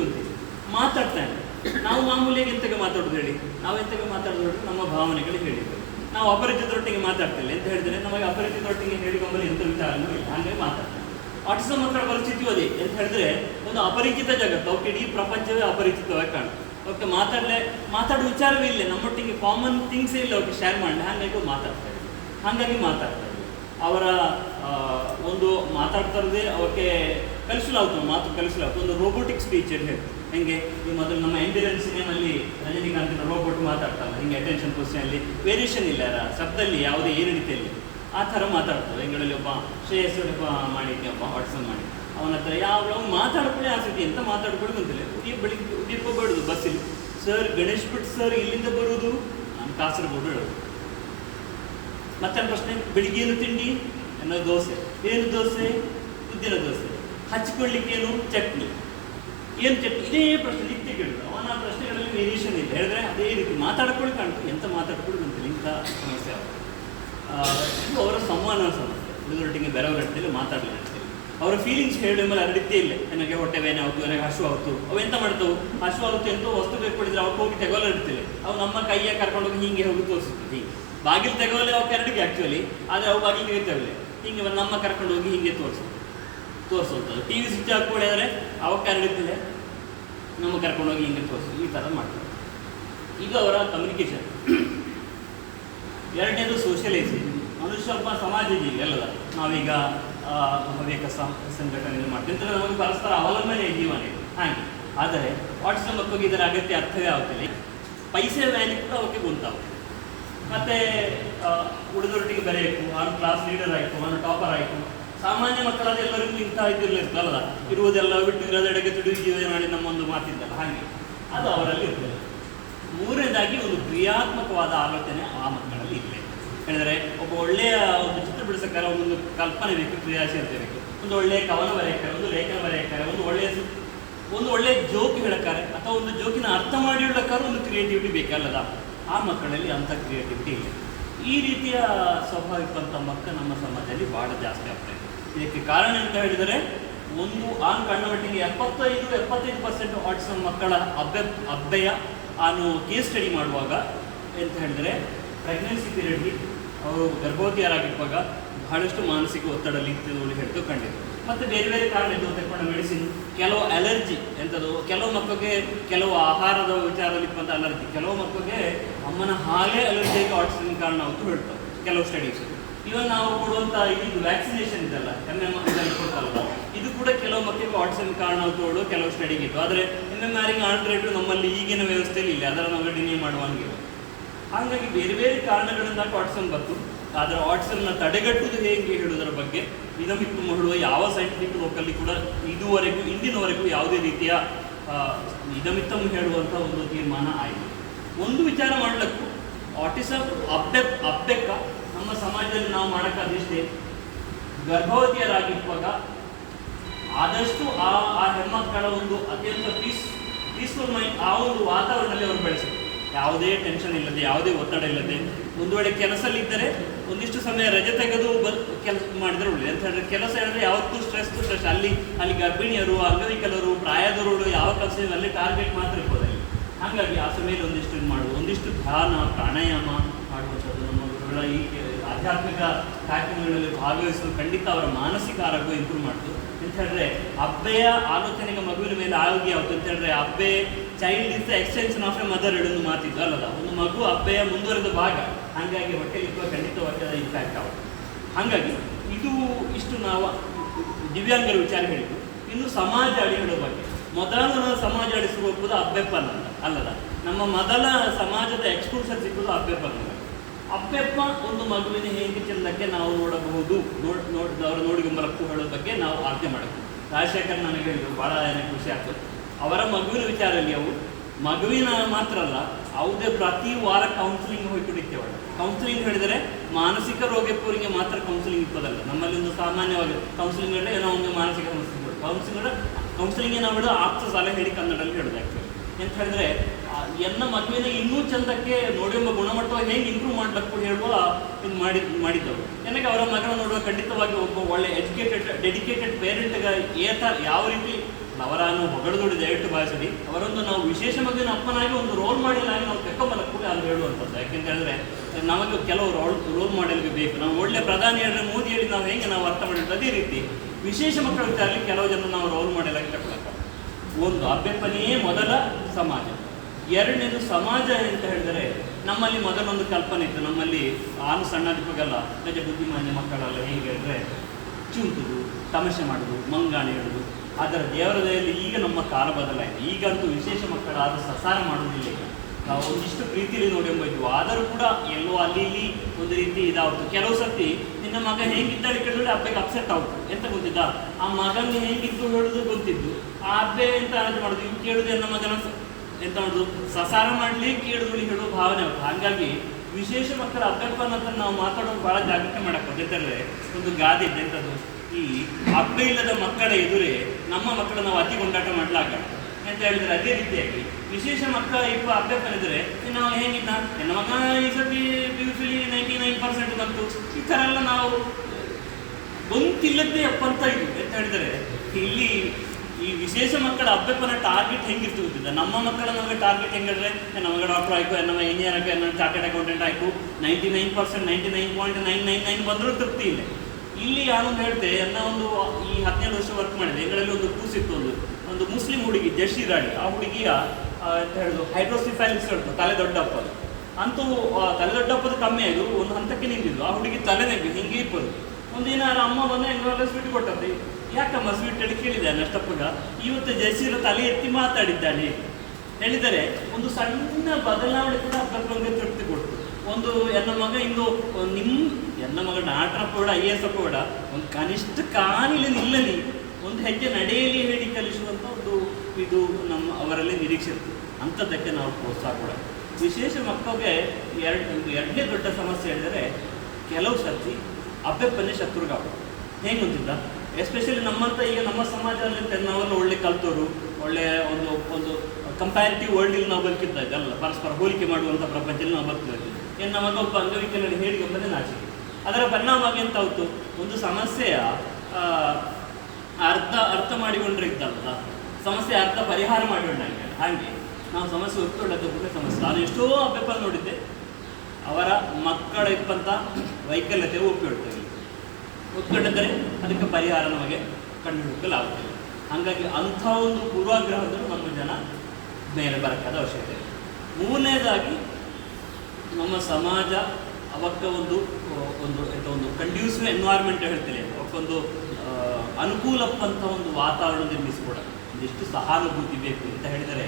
A: ಮಾತಾಡ್ತಾನೆ. ನಾವು ಮಾಮೂಲಿಯಾಗಿ ಎಂತಗೆ ಮಾತಾಡೋದು ಹೇಳಿ? ನಾವು ಎಂತಗೆ ಮಾತಾಡೋದು ನಮ್ಮ ಭಾವನೆಗಳು ಹೇಳಿದ್ದು. ನಾವು ಅಪರಿಚಿತರೊಟ್ಟಿಗೆ ಮಾತಾಡ್ತಿಲ್ಲ. ಅಂತ ಹೇಳಿದ್ರೆ ನಮಗೆ ಅಪರಿಚಿತರೊಟ್ಟಿಗೆ ಹೇಳಿಕೊಂಬಲ್ಲಿ ಎಂತ ವಿಚಾರನೂ ಇಲ್ಲ. ಹಾಗೆ ಮಾತಾಡ್ತಾರೆ ಆಟಿಸಮ್ ಹತ್ರ ಪರಿಸ್ಥಿತಿಯೂ ಅದೇ. ಅಂತ ಹೇಳಿದ್ರೆ ಒಂದು ಅಪರಿಚಿತ ಜಗತ್ತು ಅವಕ್ಕೆ ಇಡೀ ಪ್ರಪಂಚವೇ ಅಪರಿಚಿತವಾಗಿ ಕಾಣುತ್ತೆ. ಅವಕ್ಕೆ ಮಾತಾಡಲೆ ಮಾತಾಡೋ ವಿಚಾರವೇ ಇಲ್ಲ. ನಮ್ಮೊಟ್ಟಿಗೆ ಕಾಮನ್ ಥಿಂಗ್ಸೇ ಇಲ್ಲ ಅವಕ್ಕೆ ಶೇರ್ ಮಾಡಲಿ. ಹಾಗಾಗಿ ಮಾತಾಡ್ತಾ ಇದ್ವಿ ಹಾಗಾಗಿ ಮಾತಾಡ್ತಾ ಇದ್ದಾರೆ ಅವರ ಒಂದು ಮಾತಾಡ್ತಾ ಇರೋದೇ ಅವಕ್ಕೆ ಕಲಿಸಲಾಗ್ತದೆ ಮಾತು ಕಲಿಸಲಾಗ್ತದೆ. ಒಂದು ರೋಬೋಟಿಕ್ ಸ್ಪೀಚ್ ಅಂತ ಹೇಳಿ ಹೆಂಗೆ? ಈ ಮೊದಲು ನಮ್ಮ ಇಂಡಿಯನ್ ಸಿನಿಮಲ್ಲಿ ರಜನಿಕಾಂತಿನ ರೋಬೋಟ್ ಮಾತಾಡ್ತಲ್ಲ ಹಿಂಗೆ ಅಟೆನ್ಷನ್ ಅಲ್ಲಿ? ವೇರಿಯೇಷನ್ ಇಲ್ಲ ಶಬ್ದಲ್ಲಿ ಯಾವುದೇ ರೀತಿಯಲ್ಲಿ ಆ ಥರ ಮಾತಾಡ್ತಾರೆ. ಹೆಂಗಳಲ್ಲಿ ಒಬ್ಬ ಶ್ರೇಯಸ್ ಒಬ್ಬ ಮಾಡಿದ್ದೆ ಒಬ್ಬ ವಾಟ್ಸನ್ ಮಾಡಿ ಅವನ ಹತ್ರ ಯಾವ ಅವ್ನು ಮಾತಾಡ್ಕೊಳ್ಳಿ ಆಸಕ್ತಿ ಅಂತ ಮಾತಾಡ್ಕೊಳ್ಳಿ ಬಂದಿಲ್ಲ ಉದಯ ಬೆಳಿಗ್ಗೆ ಉದಯಪ್ಪ ಬೇಡುದು ಬಸ್ಸಲ್ಲಿ ಸರ್ ಗಣೇಶ್ ಭಟ್ ಸರ್ ಇಲ್ಲಿಂದ ಬರುವುದು? ನಾನು ಕಾಸರಗೋಡು ಹೇಳೋದು. ಮತ್ತೆ ಪ್ರಶ್ನೆ? ಬೆಳಿಗ್ಗೆ ಏನು ತಿಂಡಿ? ಅನ್ನೋ ದೋಸೆ. ಏನು ದೋಸೆ? ಉದ್ದಿನ ದೋಸೆ. ಹಚ್ಕೊಳ್ಳಿಕ್ಕೇನು ಚಟ್ನಿ? ಏನು ಚಟ್ನಿ? ಇದೇ ಪ್ರಶ್ನೆ ನಿತ್ಯ ಕೇಳಿದ್ರು. ಅವನ ಪ್ರಶ್ನೆಗಳಲ್ಲಿ ವೇರಿಯೇಷನ್ ಇಲ್ಲ. ಹೇಳಿದ್ರೆ ಅದೇ ರೀತಿ ಮಾತಾಡ್ಕೊಳ್ಳಿ ಕಾಣ್ತು. ಎಂತ ಮಾತಾಡ್ಕೊಳ್ಳಿ ಅಂತಿಲ್ಲ ಇಂಥ ಸಮಸ್ಯೆ ಅವರು ಅವರ ಸಂವಹನ ಸಮಸ್ಯೆ. ಇದರೊಟ್ಟಿಗೆ ಬೇರೆ ಹತ್ತಿರ ಮಾತಾಡಲಿಲ್ಲ. ಅವರ ಫೀಲಿಂಗ್ಸ್ ಹೇಳುವ ಮೇಲೆ ಇಲ್ಲ. ನನಗೆ ಹೊಟ್ಟೆ ಬೇನೆ ಆಯ್ತು ನನಗೆ ಹಸು ಆಯ್ತು ಅವು ಎಂತ ಮಾಡ್ತಾವು? ಹಸು ಆಯ್ತು ಅಂತ ವಸ್ತು ಕೊಡಿದ್ರೆ ಅವ್ರು ಹೋಗಿ ತೆಗೋಲ ಇಡ್ತೇವೆ. ಅವು ನಮ್ಮ ಕೈಯ ಕರ್ಕೊಂಡೋಗಿ ಹಿಂಗೆ ಹೋಗಿ ತೋರಿಸುತ್ತೆ. ಹಿಂಗೆ. ಬಾಗಿಲು ತೆಗೋಲೆ ಅವು ಕರಡಿಗೆ ಆ್ಯಕ್ಚುಲಿ ಆದರೆ ಅವು ಬಾಗಿಲಿಗೆ ಹೇಳ್ತಾವೆ ಹಿಂಗೆ ನಮ್ಮ ಕರ್ಕೊಂಡು ಹೋಗಿ ಹಿಂಗೆ ತೋರಿಸು ತೋರಿಸುವಂಥದ್ದು. ಟಿ ವಿ ಸ್ವಿಚ್ ಹಾಕೊಳ್ಳಿ ಆದರೆ ಅವಾಗ ಕರಡುತ್ತಿದೆ ನಮ್ಮ ಕರ್ಕೊಂಡೋಗಿ ಹಿಂಗೆ ತೋರಿಸು ಈ ಥರ ಮಾಡ್ತಾರೆ ಇದು ಅವರ ಕಮ್ಯುನಿಕೇಷನ್ ಎರಡನೇದು ಸೋಷಿಯಲೈಸೇಷನ್ ಮನುಷ್ಯ ಸ್ವಲ್ಪ ಸಮಾಜ ಜೀವಿ ಅಲ್ಲದ ನಾವೀಗ ಹವ್ಯಕ ಸಂಘಟನೆ ಮಾಡ್ತೀವಿ. ಅಂತ ನಮಗೆ ಪರಸ್ಪರ ಅವಲಂಬನೆ ಜೀವನ ಹಾಗೆ. ಆದರೆ, ವಾಟ್ಸಪ್ ಮಕ್ಕಳಿಗೆ ಇದರ ಅಗತ್ಯ ಅರ್ಥವೇ ಆಗುತ್ತಿಲ್ಲ. ಪೈಸೆ ವ್ಯಾಲ್ಯೂ ಕೂಡ ಅವಕ್ಕೆ ಗೊತ್ತಾಗ ಮತ್ತೆ ಹುಡುಗರೊಟ್ಟಿಗೆ ಬೆರೆಯಬೇಕು, ಅವನು ಕ್ಲಾಸ್ ಲೀಡರ್ ಆಯಿತು, ಅವನು ಟಾಪರ್ ಆಯಿತು. ಸಾಮಾನ್ಯ ಮಕ್ಕಳಾದ ಎಲ್ಲರಿಗೂ ಇಂಥ ಇದಿರಲಿರ್ತಲ್ಲ ಇರುವುದೆಲ್ಲ ಬಿಟ್ಟು ಇರೋದೆಡೆಗೆ ತುಡಿದು ಜೀವನ ಮಾಡಿ ನಮ್ಮೊಂದು ಮಾತಿದ್ದಲ್ಲ, ಹಾಗೆ. ಅದು ಅವರಲ್ಲಿ ಇರ್ತದೆ ಮೂರನೇದಾಗಿ ಒಂದು ಕ್ರಿಯಾತ್ಮಕವಾದ ಆಲೋಚನೆ ಆ ಮಕ್ಕಳಲ್ಲಿ ಇಲ್ಲ ಹೇಳಿದರೆ, ಒಬ್ಬ ಒಳ್ಳೆಯ ಒಂದು ಚಿತ್ರ ಬಿಡಿಸಕ್ಕಾರ ಒಂದು ಕಲ್ಪನೆ ಬೇಕು, ಕ್ರಿಯಾಶೀಲತೆ ಬೇಕು. ಒಂದು ಒಳ್ಳೆಯ ಕವನ ಬರೆಯಕ್ಕಾರೆ ಒಂದು ಲೇಖನ ಬರೆಯಕ್ಕಾರೆ ಒಂದು ಒಳ್ಳೆಯ ಒಂದು ಒಳ್ಳೆಯ ಜೋಕ್ ಹೇಳಕ್ಕಾರೆ, ಅಥವಾ ಒಂದು ಜೋಕಿನ ಅರ್ಥ ಮಾಡಿ ಹೇಳಕ್ಕಾರೆ ಒಂದು ಕ್ರಿಯೇಟಿವಿಟಿ ಬೇಕಲ್ಲದ? ಆ ಮಕ್ಕಳಲ್ಲಿ ಅಂಥ ಕ್ರಿಯೇಟಿವಿಟಿ ಇಲ್ಲ. ಈ ರೀತಿಯ ಸ್ವಾಭಾವಿಕವಂಥ ಮಕ್ಕಳು ನಮ್ಮ ಸಮಾಜದಲ್ಲಿ ಭಾಳ ಜಾಸ್ತಿ ಆಗ್ತಾ ಇದೆ. ಇದಕ್ಕೆ ಕಾರಣ ಅಂತ ಹೇಳಿದರೆ, ಒಂದು ಆನ್ ಕಣ್ಣ ಮಟ್ಟಿಗೆ ಎಪ್ಪತ್ತೈದು ಎಪ್ಪತ್ತೈದು ಪರ್ಸೆಂಟ್ ಆಟಿಸಮ್ ಮಕ್ಕಳ ಅಭ್ಯ ಅಬ್ಬೆಯ ಆನು ಕೇಸ್ ಸ್ಟಡಿ ಮಾಡುವಾಗ ಅಂತ ಹೇಳಿದರೆ ಪ್ರೆಗ್ನೆನ್ಸಿ ಪೀರಿಯಡ್ಗೆ ಅವರು ಗರ್ಭವತಿಯರಾಗಿರುವಾಗ ಬಹಳಷ್ಟು ಮಾನಸಿಕ ಒತ್ತಡ ಇತ್ತು ಹೇಳ್ತು ಕಂಡಿದ್ದರು ಮತ್ತು ಬೇರೆ ಬೇರೆ ಕಾರಣ ಇದು ತೆಕ್ಕೊಂಡ ಮೆಡಿಸಿನ್, ಕೆಲವು ಅಲರ್ಜಿ ಎಂಥದ್ದು ಕೆಲವು ಮಕ್ಕಳಿಗೆ ಕೆಲವು ಆಹಾರದ ವಿಚಾರದಲ್ಲಿ ಅಂತ ಅಲರ್ಜಿ, ಕೆಲವು ಮಕ್ಕಳಿಗೆ ಅಮ್ಮನ ಹಾಲೇ ಅಲರ್ಜಿಗೆ ಆಟಿಸಿದ ಕಾರಣ ಅವತ್ತು ಹೇಳ್ತಾರೆ ಕೆಲವು ಸ್ಟಡೀಸ್ ಇವನ್ ನಾವು ಕೊಡುವಂತ ಇದು ವ್ಯಾಕ್ಸಿನೇಷನ್ ಇದೆಲ್ಲ ಎಂ ಎಂ ಕೊಡ್ತಾರಲ್ಲ ಇದು ಕೂಡ ಕೆಲವು ಮಕ್ಕಳಿಗೆ ಆಟಿಸಿದ ಕಾರಣ ತೋಳು ಕೆಲವು ಸ್ಟಡಿಗೆ ಇತ್ತು ಆದರೆ ಎಂ ಎಂ ಆರಿಂಗ್ ಆಲ್ಟ್ರೇಟ್ ನಮ್ಮಲ್ಲಿ ಈಗಿನ ವ್ಯವಸ್ಥೆಯಲ್ಲಿ ಇಲ್ಲ, ಅದರ ನಾವು ಡಿನೇ ಮಾಡುವಂಗಿಲ್ಲ ಹಾಗಾಗಿ ಬೇರೆ ಬೇರೆ ಕಾರಣಗಳಿಂದ ವಾಟ್ಸನ್ ಬಂತು. ಆದರೆ ವಾಟ್ಸನ್ನ ತಡೆಗಟ್ಟುವುದು ಹೇಗೆ ಹೇಳುವುದರ ಬಗ್ಗೆ ಇದಮಿತ್ತು ಮಹಿಳುವ ಯಾವ ಸೈಂಟಿಫಿಕ್ ಲೋಕಲ್ಲಿ ಕೂಡ ಇದುವರೆಗೂ, ಇಂದಿನವರೆಗೂ ಯಾವುದೇ ರೀತಿಯ ಇದಮಿತ್ತಮ್ ಇದಮಿತ್ತಂ ಹೇಳುವಂಥ ಒಂದು ತೀರ್ಮಾನ ಆಯಿತು. ಒಂದು ವಿಚಾರ ಮಾಡಲಿಕ್ಕೂ ಆಟಿಸಮ್ ಅಬ್ಬೆ ಅಬ್ಬೆಕ್ಕ ನಮ್ಮ ಸಮಾಜದಲ್ಲಿ ನಾವು ಮಾಡೋಕ್ಕಾದಿಷ್ಟೇ ಗರ್ಭವತಿಯರಾಗಿರುವಾಗ ಆದಷ್ಟು ಆ ಆ ಹೆಣ್ಮಕ್ಕಳ ಒಂದು ಅತ್ಯಂತ ಪೀಸ್ ಪೀಸ್ಫುಲ್ ಮೈಂಡ್ ಆ ಒಂದು ವಾತಾವರಣದಲ್ಲಿ ಅವರು ಬೆಳೆಸಬೇಕು ಯಾವುದೇ ಟೆನ್ಷನ್ ಇಲ್ಲದೆ, ಯಾವುದೇ ಒತ್ತಡ ಇಲ್ಲದೆ ಒಂದು ವೇಳೆ ಕೆಲಸಲ್ಲಿದ್ದರೆ ಒಂದಿಷ್ಟು ಸಮಯ ರಜೆ ತೆಗೆದು ಬಲ್ ಕೆಲಸ ಮಾಡಿದ್ರೆ ಒಳ್ಳೆಯದು ಅಂತ ಹೇಳಿದ್ರೆ ಕೆಲಸ ಹೇಳಿದ್ರೆ ಯಾವತ್ತೂ ಸ್ಟ್ರೆಸ್ ಸ್ಟ್ರೆಸ್ ಅಲ್ಲಿ ಅಲ್ಲಿ ಗರ್ಭಿಣಿಯರು ಅಂಗವಿಕಲರು ಪ್ರಾಯದವರು ಯಾವ ಕೆಲಸ ಅಲ್ಲಿ ಟಾರ್ಗೆಟ್ ಮಾತ್ರ ಇರ್ಬೋದು ಅಲ್ಲಿ. ಹಾಗಾಗಿ ಆ ಸಮಯದಲ್ಲಿ ಒಂದಿಷ್ಟು ಇದು ಮಾಡುವುದು ಒಂದಿಷ್ಟು ಧ್ಯಾನ, ಪ್ರಾಣಾಯಾಮ ಮಾಡುವಂಥದ್ದು ನಮ್ಮ ಗುರುಗಳ ಈ ಆಧ್ಯಾತ್ಮಿಕ ಕಾರ್ಯಕ್ರಮಗಳಲ್ಲಿ ಭಾಗವಹಿಸಲು ಖಂಡಿತ ಅವರ ಮಾನಸಿಕ ಆರೋಗ್ಯ ಇಂಪ್ರೂವ್ ಮಾಡ್ತು ಅಂತ ಹೇಳಿದ್ರೆ, ಅಬ್ಬೆಯ ಆಲೋಚನೆಗೆ ಮಗುವಿನ ಮೇಲೆ ಆರೋಗ್ಯ ಯಾವುದು? ಅಂತ ಹೇಳಿದ್ರೆ, Abbey child is the extension of a mother ಒಂದು ಮಾತಿದ್ದು ಅಲ್ಲದ ಒಂದು ಮಗು ಅಬ್ಬೆಯ ಮುಂದುವರೆದ ಭಾಗ, ಹಾಗಾಗಿ ಹೊಟ್ಟೆಲಿರುವ ಖಂಡಿತವಾಗಿ ಅದರ ಇಂಪ್ಯಾಕ್ಟ್ ಆಗುತ್ತೆ. ಹಾಗಾಗಿ ಇದು ಇಷ್ಟು ನಾವು ದಿವ್ಯಾಂಗರ ವಿಚಾರ ಹೇಳಿದ್ದು. ಇನ್ನು ಸಮಾಜ ಅಡಿಗಳ ಬಗ್ಗೆ ಮೊದಲ ನಾವು ಸಮಾಜ ಅಡಿ ಕೂಡ ಅಬ್ಬೆಪ್ಪನ ಅಂತ ಅಲ್ಲದ ನಮ್ಮ ಮೊದಲ ಸಮಾಜದ ಸಿಕ್ಕುವುದು ಅಬ್ಬೆಪ್ಪನ ಅಬ್ಬೆಪ್ಪ ಒಂದು ಮಗುವಿನ ಹೇಗೆ ಚೆಂದಕ್ಕೆ ನಾವು ನೋಡಬಹುದು. ನೋಡ್ ಅವರು ನೋಡಿಗೆ ಮರಕ್ಕೂ ಹೇಳೋ ಬಗ್ಗೆ ನಾವು ಆಯ್ಕೆ ಮಾಡಬೇಕು. ರಾಜಶೇಖರ್ ನನಗೆ ಹೇಳಿದ್ರು ಭಾಳ ಖುಷಿ ಆಗ್ತದೆ. ಅವರ ಮಗುವಿನ ವಿಚಾರದಲ್ಲಿ ಅವು. ಮಗುವಿನ ಮಾತ್ರ ಅಲ್ಲ ಯಾವುದೇ ಪ್ರತಿ ವಾರ ಕೌನ್ಸಿಲಿಂಗ್ ಹೋಗ್ಬಿಟ್ಟಿರ್ತೇವೆ ಕೌನ್ಸಿಲಿಂಗ್ ಹೇಳಿದರೆ ಮಾನಸಿಕ ರೋಗಪೂರಿಗೆ ಮಾತ್ರ ಕೌನ್ಸಿಲಿಂಗ್ ಇಪ್ಪದಲ್ಲ ನಮ್ಮಲ್ಲಿ ಒಂದು ಸಾಮಾನ್ಯವಾಗಿ ಕೌನ್ಸಿಲಿಂಗ್ ಹೇಳಿದ್ರೆ ಏನೋ ಒಂದು ಮಾನಸಿಕ ಸಮಸ್ಯೆ ಕೌನ್ಸಿಲಿಂಗ್ ಕೌನ್ಸಿಲಿಂಗ್ ನಾವು ಹೇಳೋದು ಆಪ್ತ ಸಲಹೆ ಹೇಳಿ ಕನ್ನಡದಲ್ಲಿ ಹೇಳೋದು ಆ್ಯಕ್ಚುಲಿ ಎಂತ ಹೇಳಿದ್ರೆ ಎನ್ನ ಮಗುವಿನ ಇನ್ನೂ ಚಂದಕ್ಕೆ ನೋಡಿರುವ ಗುಣಮಟ್ಟ ಹೇಗೆ ಇಂಪ್ರೂವ್ ಮಾಡ್ಬೇಕು ಹೇಳುವ ಇದು ಮಾಡಿ, ಮಾಡಿದ್ದವು. ನನಗೆ ಅವರ ಮಗನ ನೋಡುವ ಖಂಡಿತವಾಗಿ ಒಬ್ಬ ಒಳ್ಳೆ ಎಜುಕೇಟೆಡ್ ಡೆಡಿಕೇಟೆಡ್ ಪೇರೆಂಟ್ಗೆ ಏತ ಯಾವ ರೀತಿ ಅವರನ್ನು ಹೊಗಳದೊಡಿ ದಯವಿಟ್ಟು ಭಾವಿಸಲಿ ಅವರೊಂದು ನಾವು ವಿಶೇಷ ಮಗುವಿನ ಅಪ್ಪನಾಗಿ ಒಂದು ರೋಲ್ ಮಾಡೆಲ್ ಆಗಿ ನಾವು ತೆಕ್ಕೊಂಬಲ್ಲ ಕೂಡ ಅಲ್ಲಿ ಹೇಳುವಂಥದ್ದು. ಯಾಕೆಂತ ಹೇಳಿದ್ರೆ, ನಮಗೆ ಕೆಲವು ರೋಲ್ ರೋಲ್ ಮಾಡೆಲ್ಗೆ ಬೇಕು. ನಾವು ಒಳ್ಳೆ ಪ್ರಧಾನಿ ಹೇಳಿದ್ರೆ ಮೋದಿ ಹೇಳಿ ನಾವು ಹೇಗೆ ನಾವು ಅರ್ಥ ಮಾಡಿದ್ದು ಅದೇ ರೀತಿ ವಿಶೇಷ ಮಕ್ಕಳ ವಿಚಾರದಲ್ಲಿ ಕೆಲವು ಜನ ನಾವು ರೋಲ್ ಮಾಡೆಲ್ ಆಗಿ ತಗೊಳ್ತಾರೆ ಒಂದು ಅಭ್ಯರ್ಥನೆಯೇ ಮೊದಲ ಸಮಾಜ. ಎರಡನೇದು ಸಮಾಜ ಅಂತ ಹೇಳಿದರೆ, ನಮ್ಮಲ್ಲಿ ಮೊದಲೊಂದು ಕಲ್ಪನೆ ಇತ್ತು. ನಮ್ಮಲ್ಲಿ ಆನು ಸಣ್ಣದಿಪ್ಪಗೆಲ್ಲ ಗಜ ಬುದ್ಧಿಮಾನ್ಯ ಮಕ್ಕಳೆಲ್ಲ, ಹೇಗೆ ಹೇಳಿದ್ರೆ, ಚುಂಟುದು, ತಮಾಷೆ ಮಾಡುದು, ಮಂಗಾಣಿ ಹೇಳೋದು ಅದರ ದೇವರ ದಯೆಯಲ್ಲಿ ಈಗ ನಮ್ಮ ಕಾಲ ಬದಲಾಯಿತು ಈಗಂತೂ ವಿಶೇಷ ಮಕ್ಕಳಾದ ಸಸಾರ ಮಾಡೋದಿಲ್ಲ ನಾವು ಒಂದಿಷ್ಟು ಪ್ರೀತಿಯಲ್ಲಿ ನೋಡಿ ಆದರೂ ಕೂಡ ಎಲ್ಲೋ ಅಲ್ಲಿ ಇಲ್ಲಿ ಒಂದು ರೀತಿ ಇದಾಗ್ತು ಕೆಲವು ಸರ್ತಿ ನಿನ್ನ ಮಗ ಹೇಗಿದ್ದಾಳೆ ಕೇಳಿದ್ರೆ ಅಬ್ಬೆಗೆ ಅಪ್ಸೆಟ್ ಆಗ್ತು ಎಂತ ಗೊತ್ತಿದ್ದ? ಆ ಮಗನಿಗೆ ಹೇಗಿದ್ದು ಹೇಳುದು ಗೊತ್ತಿದ್ದು. ಆ ಅಬ್ಬೆ ಎಂತ ಅರ್ಥ ಮಾಡುದು? ಇವ್ ಕೇಳುದು ನನ್ನ ಮಗನ ಎಂತ ಮಾಡುದು? ಸಸಾರ ಮಾಡ್ಲಿ, ಕೇಳುದು ಹೇಳುವ ಭಾವನೆ ಆಗುತ್ತೆ ಹಾಗಾಗಿ ವಿಶೇಷ ಮಕ್ಕಳ ಹತ್ರ ನಾವು ಮಾತಾಡೋದು ಬಹಳ ಜಾಗ್ರತೆ ಮಾಡಕ್ಕೆ ಒಂದು ಗಾದೆ ಇದೆ ಎಂತದ್ದು ಈ ಹಬ್ಬ ಇಲ್ಲದ ಮಕ್ಕಳ ಎದುರೇ ನಮ್ಮ ಮಕ್ಕಳ ನಾವು ಅತಿ ಕೊಂಡಾಟ ಮಾಡ್ಲಾಗ ಅಂತ ಹೇಳಿದ್ರೆ ಅದೇ ರೀತಿಯಾಗಿ ವಿಶೇಷ ಮಕ್ಕಳ ಇಪ್ಪ ಕರೆದರೆ ನಾವು ಹೇಗಿದ್ದ? ನನ್ನ ಮಗ ಈ ಸತಿ ಪ್ಯೂಸಲಿ ನೈಂಟಿ ನೈನ್ ಪರ್ಸೆಂಟ್ ಬಂತು. ಈ ಥರ ಎಲ್ಲ ನಾವು ಬಂತಿಲ್ಲದೆ ಅಪ್ಪ ಅಂತ ಇದು ಅಂತ ಹೇಳಿದರೆ, ಇಲ್ಲಿ ಈ ವಿಶೇಷ ಮಕ್ಕಳ ಅಭ್ಯಪ್ಪನ ಟಾರ್ಗೆಟ್ ಹೆಂಗಿರ್ತು ಗೊತ್ತಿಲ್ಲ ನಮ್ಮ ಮಕ್ಕಳ ನಮಗೆ ಟಾರ್ಗೆಟ್ ಹೆಂಗಿದ್ರೆ ನನ್ನ ಡಾಕ್ಟರ್ ಆಯ್ತು ನಮ್ಮ ಇಂಜಿನಿಯರ್ ಆಯ್ತು ಚಾರ್ಟೆಡ್ ಅಕೌಂಟೆಂಟ್ ಆಯ್ತು ninety nine percent ninety nine point nine nine nine ಬಂದರೂ ತೃಪ್ತಿ ಇಲ್ಲ. ಇಲ್ಲಿ ಯಾರೊಂದು ಹೇಳ್ತೆ ನನ್ನ ಒಂದು, ಈ ಹದಿನೇಳು ವರ್ಷ ವರ್ಕ್ ಮಾಡಿದೆ. ಎಂಗಳಲ್ಲಿ ಒಂದು ಕೂಸಿತ್ತು ಒಂದು. ಒಂದು ಮುಸ್ಲಿಂ ಹುಡುಗಿ ಜಶೀರಾಡಿ ಆ ಹುಡುಗಿಯ ಅಂತ ಹೇಳುದು ಹೈಡ್ರೋಸಿಫಾಲಿಕ್ಸ್ ಹೇಳ್ತು ತಲೆ ದೊಡ್ಡಪ್ಪ ಅಂತೂ ತಲೆ ದೊಡ್ಡಪ್ಪದು ಕಮ್ಮಿ ಆಯ್ತು. ಒಂದು ಹಂತಕ್ಕೆ ನಿಂತಿದ್ದು ಆ ಹುಡುಗಿ ತಲೆನೇ ಬೇಕು ಹಿಂಗೆ ಇರ್ಬೋದು. ಒಂದಿನ ಅಮ್ಮ ಬಂದ ಹೆಂಗಾಗ ಸ್ವೀಟ್ ಕೊಟ್ಟದ್ದು ಯಾಕಮ್ಮ ಸ್ವೀಟ್ ಹೇಳಿ ಕೇಳಿದೆ ನಷ್ಟಪ್ಪಗ ಇವತ್ತು ಜಯಸೀರ ತಲೆ ಎತ್ತಿ ಮಾತಾಡಿದ್ದಾನೆ. ಹೇಳಿದರೆ, ಒಂದು ಸಣ್ಣ ಬದಲಾವಣೆ ಕೂಡ ಅಪ್ಪ ತೃಪ್ತಿ ಕೊಡ್ತು. ಒಂದು ಎನ್ನ ಮಗ ಇಂದು ನಿಮ್ಮ ಎನ್ನ ಮಗ ಡಾಕ್ಟರ್ ಕೂಡ, ಐ ಎಸ್ ಕೂಡ ಒಂದು ಕನಿಷ್ಠ ಕಾನಿಲಿ ನಿಲ್ಲಲಿ, ಒಂದು ಹೆಜ್ಜೆ ನಡೆಯಲಿ ಹೇಳಿ ಕಲಿಸುವಂಥ ಒಂದು ಇದು ನಮ್ಮ ಅವರಲ್ಲಿ ನಿರೀಕ್ಷೆ ಇತ್ತು ಅಂಥದ್ದಕ್ಕೆ ನಾವು ಪ್ರೋತ್ಸಾಹ ಕೂಡ ವಿಶೇಷ ಮಕ್ಕಳಿಗೆ ಎರಡು, ಒಂದು ಎರಡನೇ ದೊಡ್ಡ ಸಮಸ್ಯೆ ಹೇಳಿದರೆ ಕೆಲವು ಸರ್ತಿ ಅಬ್ಬೆಪ್ಪನೇ ಶತ್ರುಗಾವ ಹೇಗೆ ಗೊತ್ತಿಲ್ಲ? ಎಸ್ಪೆಷಲಿ ನಮ್ಮಂತ ಈಗ ನಮ್ಮ ಸಮಾಜದಲ್ಲಿ ನಾವೆಲ್ಲ ಒಳ್ಳೆ ಕಲ್ತವರು ಒಳ್ಳೆಯ ಒಂದು ಒಂದು ಕಂಪ್ಯಾರಿಟಿವ್ ವರ್ಲ್ಡಲ್ಲಿ ನಾವು ಬದುಕಿದ್ದ ಪರಸ್ಪರ ಹೋಲಿಕೆ ಮಾಡುವಂಥ ಪ್ರಪಂಚದಲ್ಲಿ ನಾವು ಬದುಕ್ತಾ ಇದ್ವಿ ಏನು ನಮಗ ಒಬ್ಬ ಅಂಗವಿಕಲನ ಹೇಳಿ ಒಬ್ಬನೇ ನಾಚಿಕೆ. ಅದರ ಪರಿಣಾಮವಾಗಿ ಎಂತ ಹೌದು ಒಂದು ಸಮಸ್ಯೆಯ ಅರ್ಥ ಅರ್ಥ ಮಾಡಿಕೊಂಡ್ರೆ ಇತ್ತಲ್ಲ ಸಮಸ್ಯೆ ಅರ್ಥ ಪರಿಹಾರ ಮಾಡಿಕೊಂಡಂಗೆ. ಹಾಗೆ ನಾವು ಸಮಸ್ಯೆ ಒಪ್ಪಿಕೊಳ್ಳೋದು ಕೂಡ ಸಮಸ್ಯೆ. ನಾನು ಎಷ್ಟೋ ಪೇಪರ್ ನೋಡಿದ್ದೆ. ಅವರ ಮಕ್ಕಳ ಇಪ್ಪಂತ ವೈಕಲ್ಯತೆ ಒಪ್ಪಿಕೊಳ್ತೇವೆ. ಒಪ್ಪಿಕೊಂಡಿದ್ದರೆ ಅದಕ್ಕೆ ಪರಿಹಾರ ನಮಗೆ ಕಂಡುಹಿಡಿಯಲಾಗುತ್ತದೆ. ಹಾಗಾಗಿ ಅಂಥ ಒಂದು ಪೂರ್ವಾಗ್ರಹದಲ್ಲೂ ನಮ್ಮ ಜನ ಮೇಲೆ ಬರಕಾದ ಅವಶ್ಯಕತೆ. ಮೂರನೇದಾಗಿ, ನಮ್ಮ ಸಮಾಜ ಅವಕ್ಕೆ ಒಂದು ಒಂದು ಎಂತ ಒಂದು ಕಂಡ್ಯೂಸಿವ್ ಎನ್ವೈರ್ಮೆಂಟ್ ಹೇಳ್ತೇನೆ. ಅವಕ್ಕೊಂದು ಅನುಕೂಲಪ್ಪಂಥ ಒಂದು ವಾತಾವರಣ ನಿರ್ಮಿಸಿಕೊಡ. ಎಷ್ಟು ಸಹಾನುಭೂತಿ ಬೇಕು ಅಂತ ಹೇಳಿದರೆ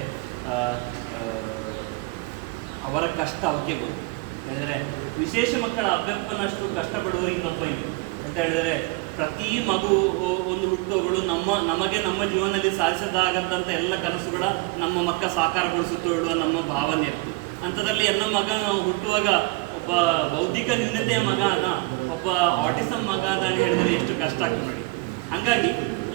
A: ಅವರ ಕಷ್ಟ ಅವಕ್ಕೆ ಗೊತ್ತು. ಹೇಳಿದರೆ ವಿಶೇಷ ಮಕ್ಕಳ ಅಭ್ಯರ್ಥನಷ್ಟು ಕಷ್ಟಪಡುವವರು ಇನ್ನೊಬ್ಬ ಇಲ್ಲ. ಅಂತ ಹೇಳಿದರೆ ಪ್ರತಿ ಮಗು ಒಂದು ಹುಟ್ಟುಗಳು ನಮ್ಮ, ನಮಗೆ ನಮ್ಮ ಜೀವನದಲ್ಲಿ ಸಾಧಿಸದಾಗದಂಥ ಎಲ್ಲ ಕನಸುಗಳ ನಮ್ಮ ಮಕ್ಕ ಸಾಕಾರಗೊಳಿಸುತ್ತೋ ಹೇಳುವ ನಮ್ಮ ಭಾವನೆ ಇತ್ತು ಅಂಥದ್ರಲ್ಲಿ ಎಲ್ಲ ಮಗ ಹುಟ್ಟುವಾಗ ಒಬ್ಬ ಬೌದ್ಧಿಕ ನ್ಯೂನತೆಯ ಮಗ ಅದ ಒಬ್ಬ ಆಟಿಸಮ್ ಮಗ ಅದ ಅಂತ ಹೇಳಿದ್ರೆ ಎಷ್ಟು ಕಷ್ಟ ಆಗ್ತದೆ. ನೋಡಿ ಹಾಗಾಗಿ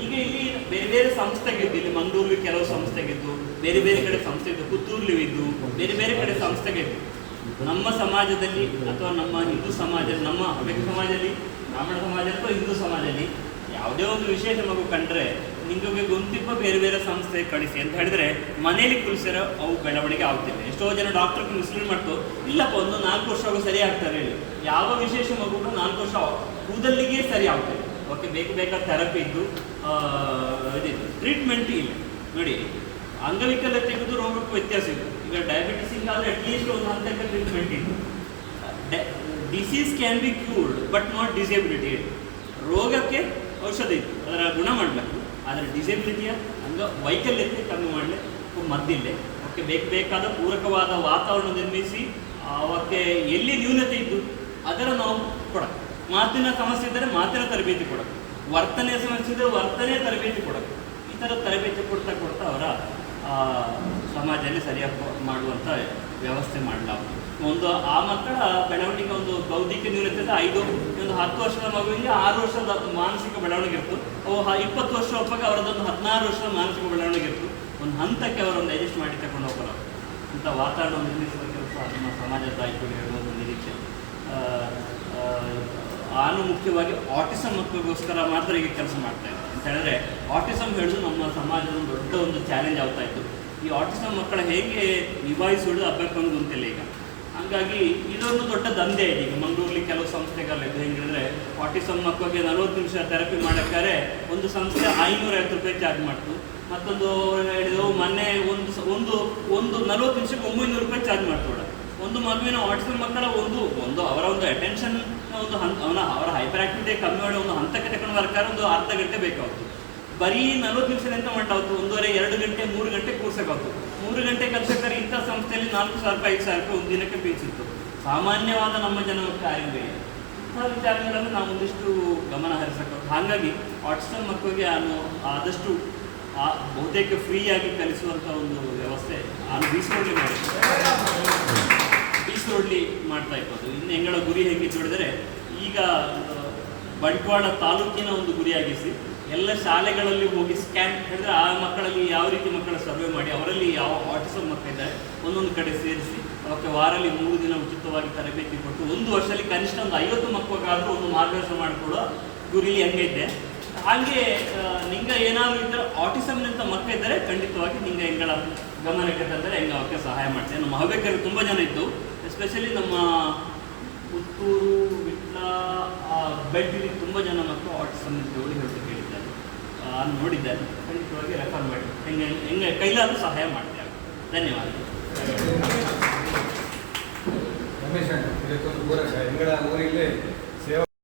A: ಈಗ ಇಲ್ಲಿ ಬೇರೆ ಬೇರೆ ಸಂಸ್ಥೆಗಿದ್ದು ಇಲ್ಲಿ ಮಂಗಳೂರಲ್ಲಿ ಕೆಲವು ಸಂಸ್ಥೆಗಿದ್ದು ಬೇರೆ ಬೇರೆ ಕಡೆ ಸಂಸ್ಥೆ ಇದ್ದು ಪುತ್ತೂರ್ಲಿ ಇದ್ದು ಬೇರೆ ಬೇರೆ ಕಡೆ ಸಂಸ್ಥೆಗಿದ್ದು ನಮ್ಮ ಸಮಾಜದಲ್ಲಿ ಅಥವಾ ನಮ್ಮ ಹಿಂದೂ ಸಮಾಜದಲ್ಲಿ, ನಮ್ಮ ಹವ್ಯಕ ಸಮಾಜದಲ್ಲಿ, ಬ್ರಾಹ್ಮಣ ಸಮಾಜ ಅಥವಾ ಹಿಂದೂ ಸಮಾಜದಲ್ಲಿ ಯಾವುದೇ ಒಂದು ವಿಶೇಷ ಮಗು ಕಂಡ್ರೆ ನಿಮಗೆ ಗೊಂತಿಪ್ಪ ಬೇರೆ ಬೇರೆ ಸಂಸ್ಥೆ ಕಳಿಸಿ ಅಂತ ಹೇಳಿದ್ರೆ ಮನೇಲಿ ಕುಳಿಸಿರೋ ಅವು ಬೆಳವಣಿಗೆ ಆಗ್ತಿಲ್ಲ ಎಷ್ಟೋ ಜನ ಡಾಕ್ಟರ್ ಮುಸ್ಲಿಂ ಮಾಡ್ತು, ಇಲ್ಲಪ್ಪ, ಒಂದು ನಾಲ್ಕು ವರ್ಷ ಅವು ಸರಿ ಆಗ್ತಾರೆ ಯಾವ ವಿಶೇಷ ಮಗು ನಾಲ್ಕು ವರ್ಷ ಕೂದಲ್ಲಿಗೆ ಸರಿ ಆಗ್ತದೆ ಓಕೆ, ಬೇಕು ಬೇಕಾದ ಥೆರಪಿ ಇದ್ದು ಇದಿದ್ದು. ಟ್ರೀಟ್ಮೆಂಟ್ ಇಲ್ಲ. ನೋಡಿ ಅಂಗವಿಕಲತೆಗೂ ರೋಗಕ್ಕೂ ವ್ಯತ್ಯಾಸ ಇದೆ. ಈಗ ಡಯಾಬಿಟಿಸ್ ಆದರೆ ಅಟ್ಲೀಸ್ಟ್ ಒಂದು ಹಂತಕ್ಕೆ ಟ್ರೀಟ್ಮೆಂಟ್ ಇತ್ತು. Disease can be cured but not disability ರೋಗಕ್ಕೆ ಔಷಧ ಇತ್ತು. ಅದರ ಗುಣ ಮಾಡಬೇಕು ಆದರೆ ಡಿಸೇಬಿಲಿಟಿಯ ಅಂಗ ವೈಕಲ್ಯತೆ ಕಮ್ಮಿ ಮಾಡಲಿಕ್ಕೆ ಮದ್ದಿಲ್ಲೆ. ಅವಕ್ಕೆ ಬೇಕು ಬೇಕಾದ ಪೂರಕವಾದ ವಾತಾವರಣ ನಿರ್ಮಿಸಿ, ಅವಕ್ಕೆ ಎಲ್ಲಿ ನ್ಯೂನತೆ ಇದ್ದು ಅದರ ನಾವು ಕೊಡಬೇಕು ಮಾತಿನ ಸಮಸ್ಯೆ ಇದ್ದರೆ ಮಾತಿನ ತರಬೇತಿ ಕೊಡಬೇಕು ವರ್ತನೆ ಸಮಸ್ಯೆ ಇದ್ದರೆ ವರ್ತನೆಯ ತರಬೇತಿ ಕೊಡಬೇಕು ಈ ಥರ ತರಬೇತಿ ಕೊಡ್ತಾ ಕೊಡ್ತಾ ಅವರ ಸಮಾಜದಲ್ಲಿ ಸರಿಯಾಗಿ ಮಾಡುವಂಥ ವ್ಯವಸ್ಥೆ ಮಾಡಲಾಗ್ತದೆ. ಒಂದು ಆ ಮಕ್ಕಳ ಬೆಳವಣಿಗೆ ಒಂದು ಬೌದ್ಧಿಕ ನ್ಯೂನತೆ. ಐದು, ಒಂದು ಹತ್ತು ವರ್ಷದ ಮಗುವಿಗೆ ಆರು ವರ್ಷದ ಮಾನಸಿಕ ಬೆಳವಣಿಗೆ ಇತ್ತು ಅವು ಇಪ್ಪತ್ತು ವರ್ಷ ಒಪ್ಪಾಗ ಅವರದೊಂದು ಹದಿನಾರು ವರ್ಷದ ಮಾನಸಿಕ ಬೆಳವಣಿಗೆ ಇತ್ತು ಒಂದು ಹಂತಕ್ಕೆ ಅವರೊಂದು ಅಡ್ಜಸ್ಟ್ ಮಾಡಿ ತಗೊಂಡು ಹೋಗಲ್ಲ ಅಂತ ವಾತಾವರಣ ನಿರ್ಮಿಸುವ ಕೆಲಸ ನಮ್ಮ ಸಮಾಜದ ಆಯ್ಕೆ ಹೇಳುವ ನಿರೀಕ್ಷೆ. ಆನು ಮುಖ್ಯವಾಗಿ ಆಟಿಸಮ್ ಮಕ್ಕಳಿಗೋಸ್ಕರ ಮಾತ್ರ ಈಗ ಕೆಲಸ ಮಾಡ್ತಾ ಇದ್ದೆ ಅಂತ ಹೇಳಿದ್ರೆ ಆಟಿಸಮ್ ಹೇಳೋದು ನಮ್ಮ ಸಮಾಜದ ದೊಡ್ಡ ಒಂದು ಚಾಲೆಂಜ್ ಆಗ್ತಾ ಇತ್ತು. ಈ ಆಟಿಸಮ್ ಮಕ್ಕಳ ಹೇಗೆ ನಿಭಾಯಿಸೋದು ಅಭ್ಯರ್ಥಿ ಗೊತ್ತಿಲ್ಲ ಈಗ. ಹಾಗಾಗಿ ಇದೊಂದು ದೊಡ್ಡ ದಂಧೆ ಇದೆ. ಈಗ ಮಂಗಳೂರಲ್ಲಿ ಕೆಲವು ಸಂಸ್ಥೆಗಳು ಇದೆ. ಹೆಂಗಿದ್ರೆ ಆಟಿಸಮ್ ಮಕ್ಕಳಿಗೆ ನಲವತ್ತು ನಿಮಿಷ ಥೆರಪಿ ಮಾಡೋಕ್ಕಾರೆ ಒಂದು ಸಂಸ್ಥೆ ಐನೂರ ಐವತ್ತು ರೂಪಾಯಿ ಚಾರ್ಜ್ ಮಾಡ್ತು. ಮತ್ತೊಂದು ಹೇಳಿದ್ರು, ಮೊನ್ನೆ ಒಂದು ಒಂದು ಒಂದು ನಲವತ್ತು ನಿಮಿಷಕ್ಕೆ ಒಂಬೈನೂರು ರೂಪಾಯಿ ಚಾರ್ಜ್ ಮಾಡ್ತೋಡ ಒಂದು ಮಗುವಿನ ಆಟಿಸಮ್ ಮಕ್ಕಳ ಒಂದು ಒಂದು ಅವರ ಒಂದು ಅಟೆನ್ಷನ್ ಒಂದು ಹಂತ ಅವನ ಅವರ ಹೈಪರ್ ಆಕ್ಟಿವಿಟಿ ಕಮ್ಮಿ ಮಾಡಿ ಒಂದು ಹಂತಕ್ಕೆ ತಗೊಂಡು ಬರ್ಕಾರ ಒಂದು ಅರ್ಧ ಗಂಟೆ ಬೇಕಾಗ್ತು ಬರೀ ನಲವತ್ತು ನಿಮಿಷ ಎಂತ ಮಾಡ್ತಾವ್ತು ಒಂದೂವರೆ, ಎರಡು ಗಂಟೆ, ಮೂರು ಗಂಟೆ ಕೂರ್ಸಕ್ಕಾಗ್ತು ಮೂರು ಗಂಟೆ ಕಲ್ಸಕ್ಕಾರೆ ಇಂಥ ಸಂಸ್ಥೆಯಲ್ಲಿ ನಾಲ್ಕು ಸಾವಿರ ರೂಪಾಯಿ, ಐದು ಸಾವಿರ ರೂಪಾಯಿ ಒಂದು ದಿನಕ್ಕೆ ಫೀಸ್ ಇತ್ತು. ಸಾಮಾನ್ಯವಾದ ನಮ್ಮ ಜನ ಕಾರ್ಯವೇ ಇಂಥ ವಿಚಾರಗಳನ್ನು ನಾವು ಒಂದಿಷ್ಟು ಗಮನ ಹರಿಸಬೇಕು. ಹಾಗಾಗಿ ವಾಟ್ಸಪ್ ಮಕ್ಕಳಿಗೆ ನಾನು ಆದಷ್ಟು, ಆ ಬಹುತೇಕ ಫ್ರೀಯಾಗಿ ಕಲಿಸುವಂಥ ಒಂದು ವ್ಯವಸ್ಥೆ ನಾನು ಬೀಸ್ರೋಡ್ಲಿ ಮಾಡಿ ಬೀಸ್ರೋಡ್ಲಿ ಮಾಡ್ತಾ ಇರ್ಬೋದು ಇನ್ನು ಹೆಂಗಳ ಗುರಿ ಹೇಗೆ ಹೇಳಿದರೆ, ಈಗ, ಬಂಟ್ವಾಳ ತಾಲೂಕಿನ ಒಂದು ಗುರಿಯಾಗಿಸಿ ಎಲ್ಲ ಶಾಲೆಗಳಲ್ಲಿ ಹೋಗಿ ಸ್ಕ್ಯಾನ್ ಹೇಳಿದ್ರೆ ಆ ಮಕ್ಕಳಲ್ಲಿ ಯಾವ ರೀತಿ ಮಕ್ಕಳ ಸರ್ವೆ ಮಾಡಿ, ಅವರಲ್ಲಿ ಯಾವ ಆಟಿಸಮ್ ಮಕ್ಕಳಿದ್ದಾರೆ ಒಂದೊಂದು ಕಡೆ ಸೇರಿಸಿ, ಅವಕ್ಕೆ ವಾರಲ್ಲಿ ಮೂರು ದಿನ ಉಚಿತವಾಗಿ ತರಬೇತಿ ಕೊಟ್ಟು, ಒಂದು ವರ್ಷದಲ್ಲಿ ಕನಿಷ್ಠ ಒಂದು ಐವತ್ತು ಮಕ್ಕಳಿಗಾದರೂ ಒಂದು ಮಾರ್ಗದರ್ಶನ ಮಾಡಿಕೊಡೋ ಗುರಿಲಿ ಹಂಗೆ ಇದೆ ಹಾಗೆ ನಿಂಗ ಏನಾದರೂ ಇದ್ದರೆ ಆಟಿಸಮ್ನಂತ ಮಕ್ಕಳು ಇದ್ದರೆ ಖಂಡಿತವಾಗಿ ನಿಂಗೆ ಹೆಂಗಳ ಗಮನಕ್ಕೆ ತಂದರೆ ಹೆಂಗೆ ಅವಕ್ಕೆ ಸಹಾಯ ಮಾಡ್ತೇನೆ ನಮ್ಮ ಹವ್ಯಕರು ತುಂಬ ಜನ ಇದ್ದು ಎಸ್ಪೆಷಲಿ ನಮ್ಮ ಪುತ್ತೂರು, ವಿಟ್ಲ ಬೆಡ್ಲಿ ತುಂಬ ಜನ ಮಕ್ಕಳು ಆಟಿಸಮ್ ಜೋಡಿ ಹೇಳ್ತೀವಿ ಕೇಳಿದ್ದಾರೆ ಆ, ನೋಡಿದ್ದೇನೆ ಖಂಡಿತವಾಗಿ ರೆಫರ್ ಮಾಡಿ. ಹೆಂಗೆ ಹೆಂಗೆ ಕೈಲಾದರೂ ಸಹಾಯ ಮಾಡ್ತೇವೆ ಧನ್ಯವಾದ.
B: ರಮೇಶ್ ಇದಕ್ಕೊಂದು ಪೂರಕ ಎಂಗಳ ಊರಿಲ್ಲೇ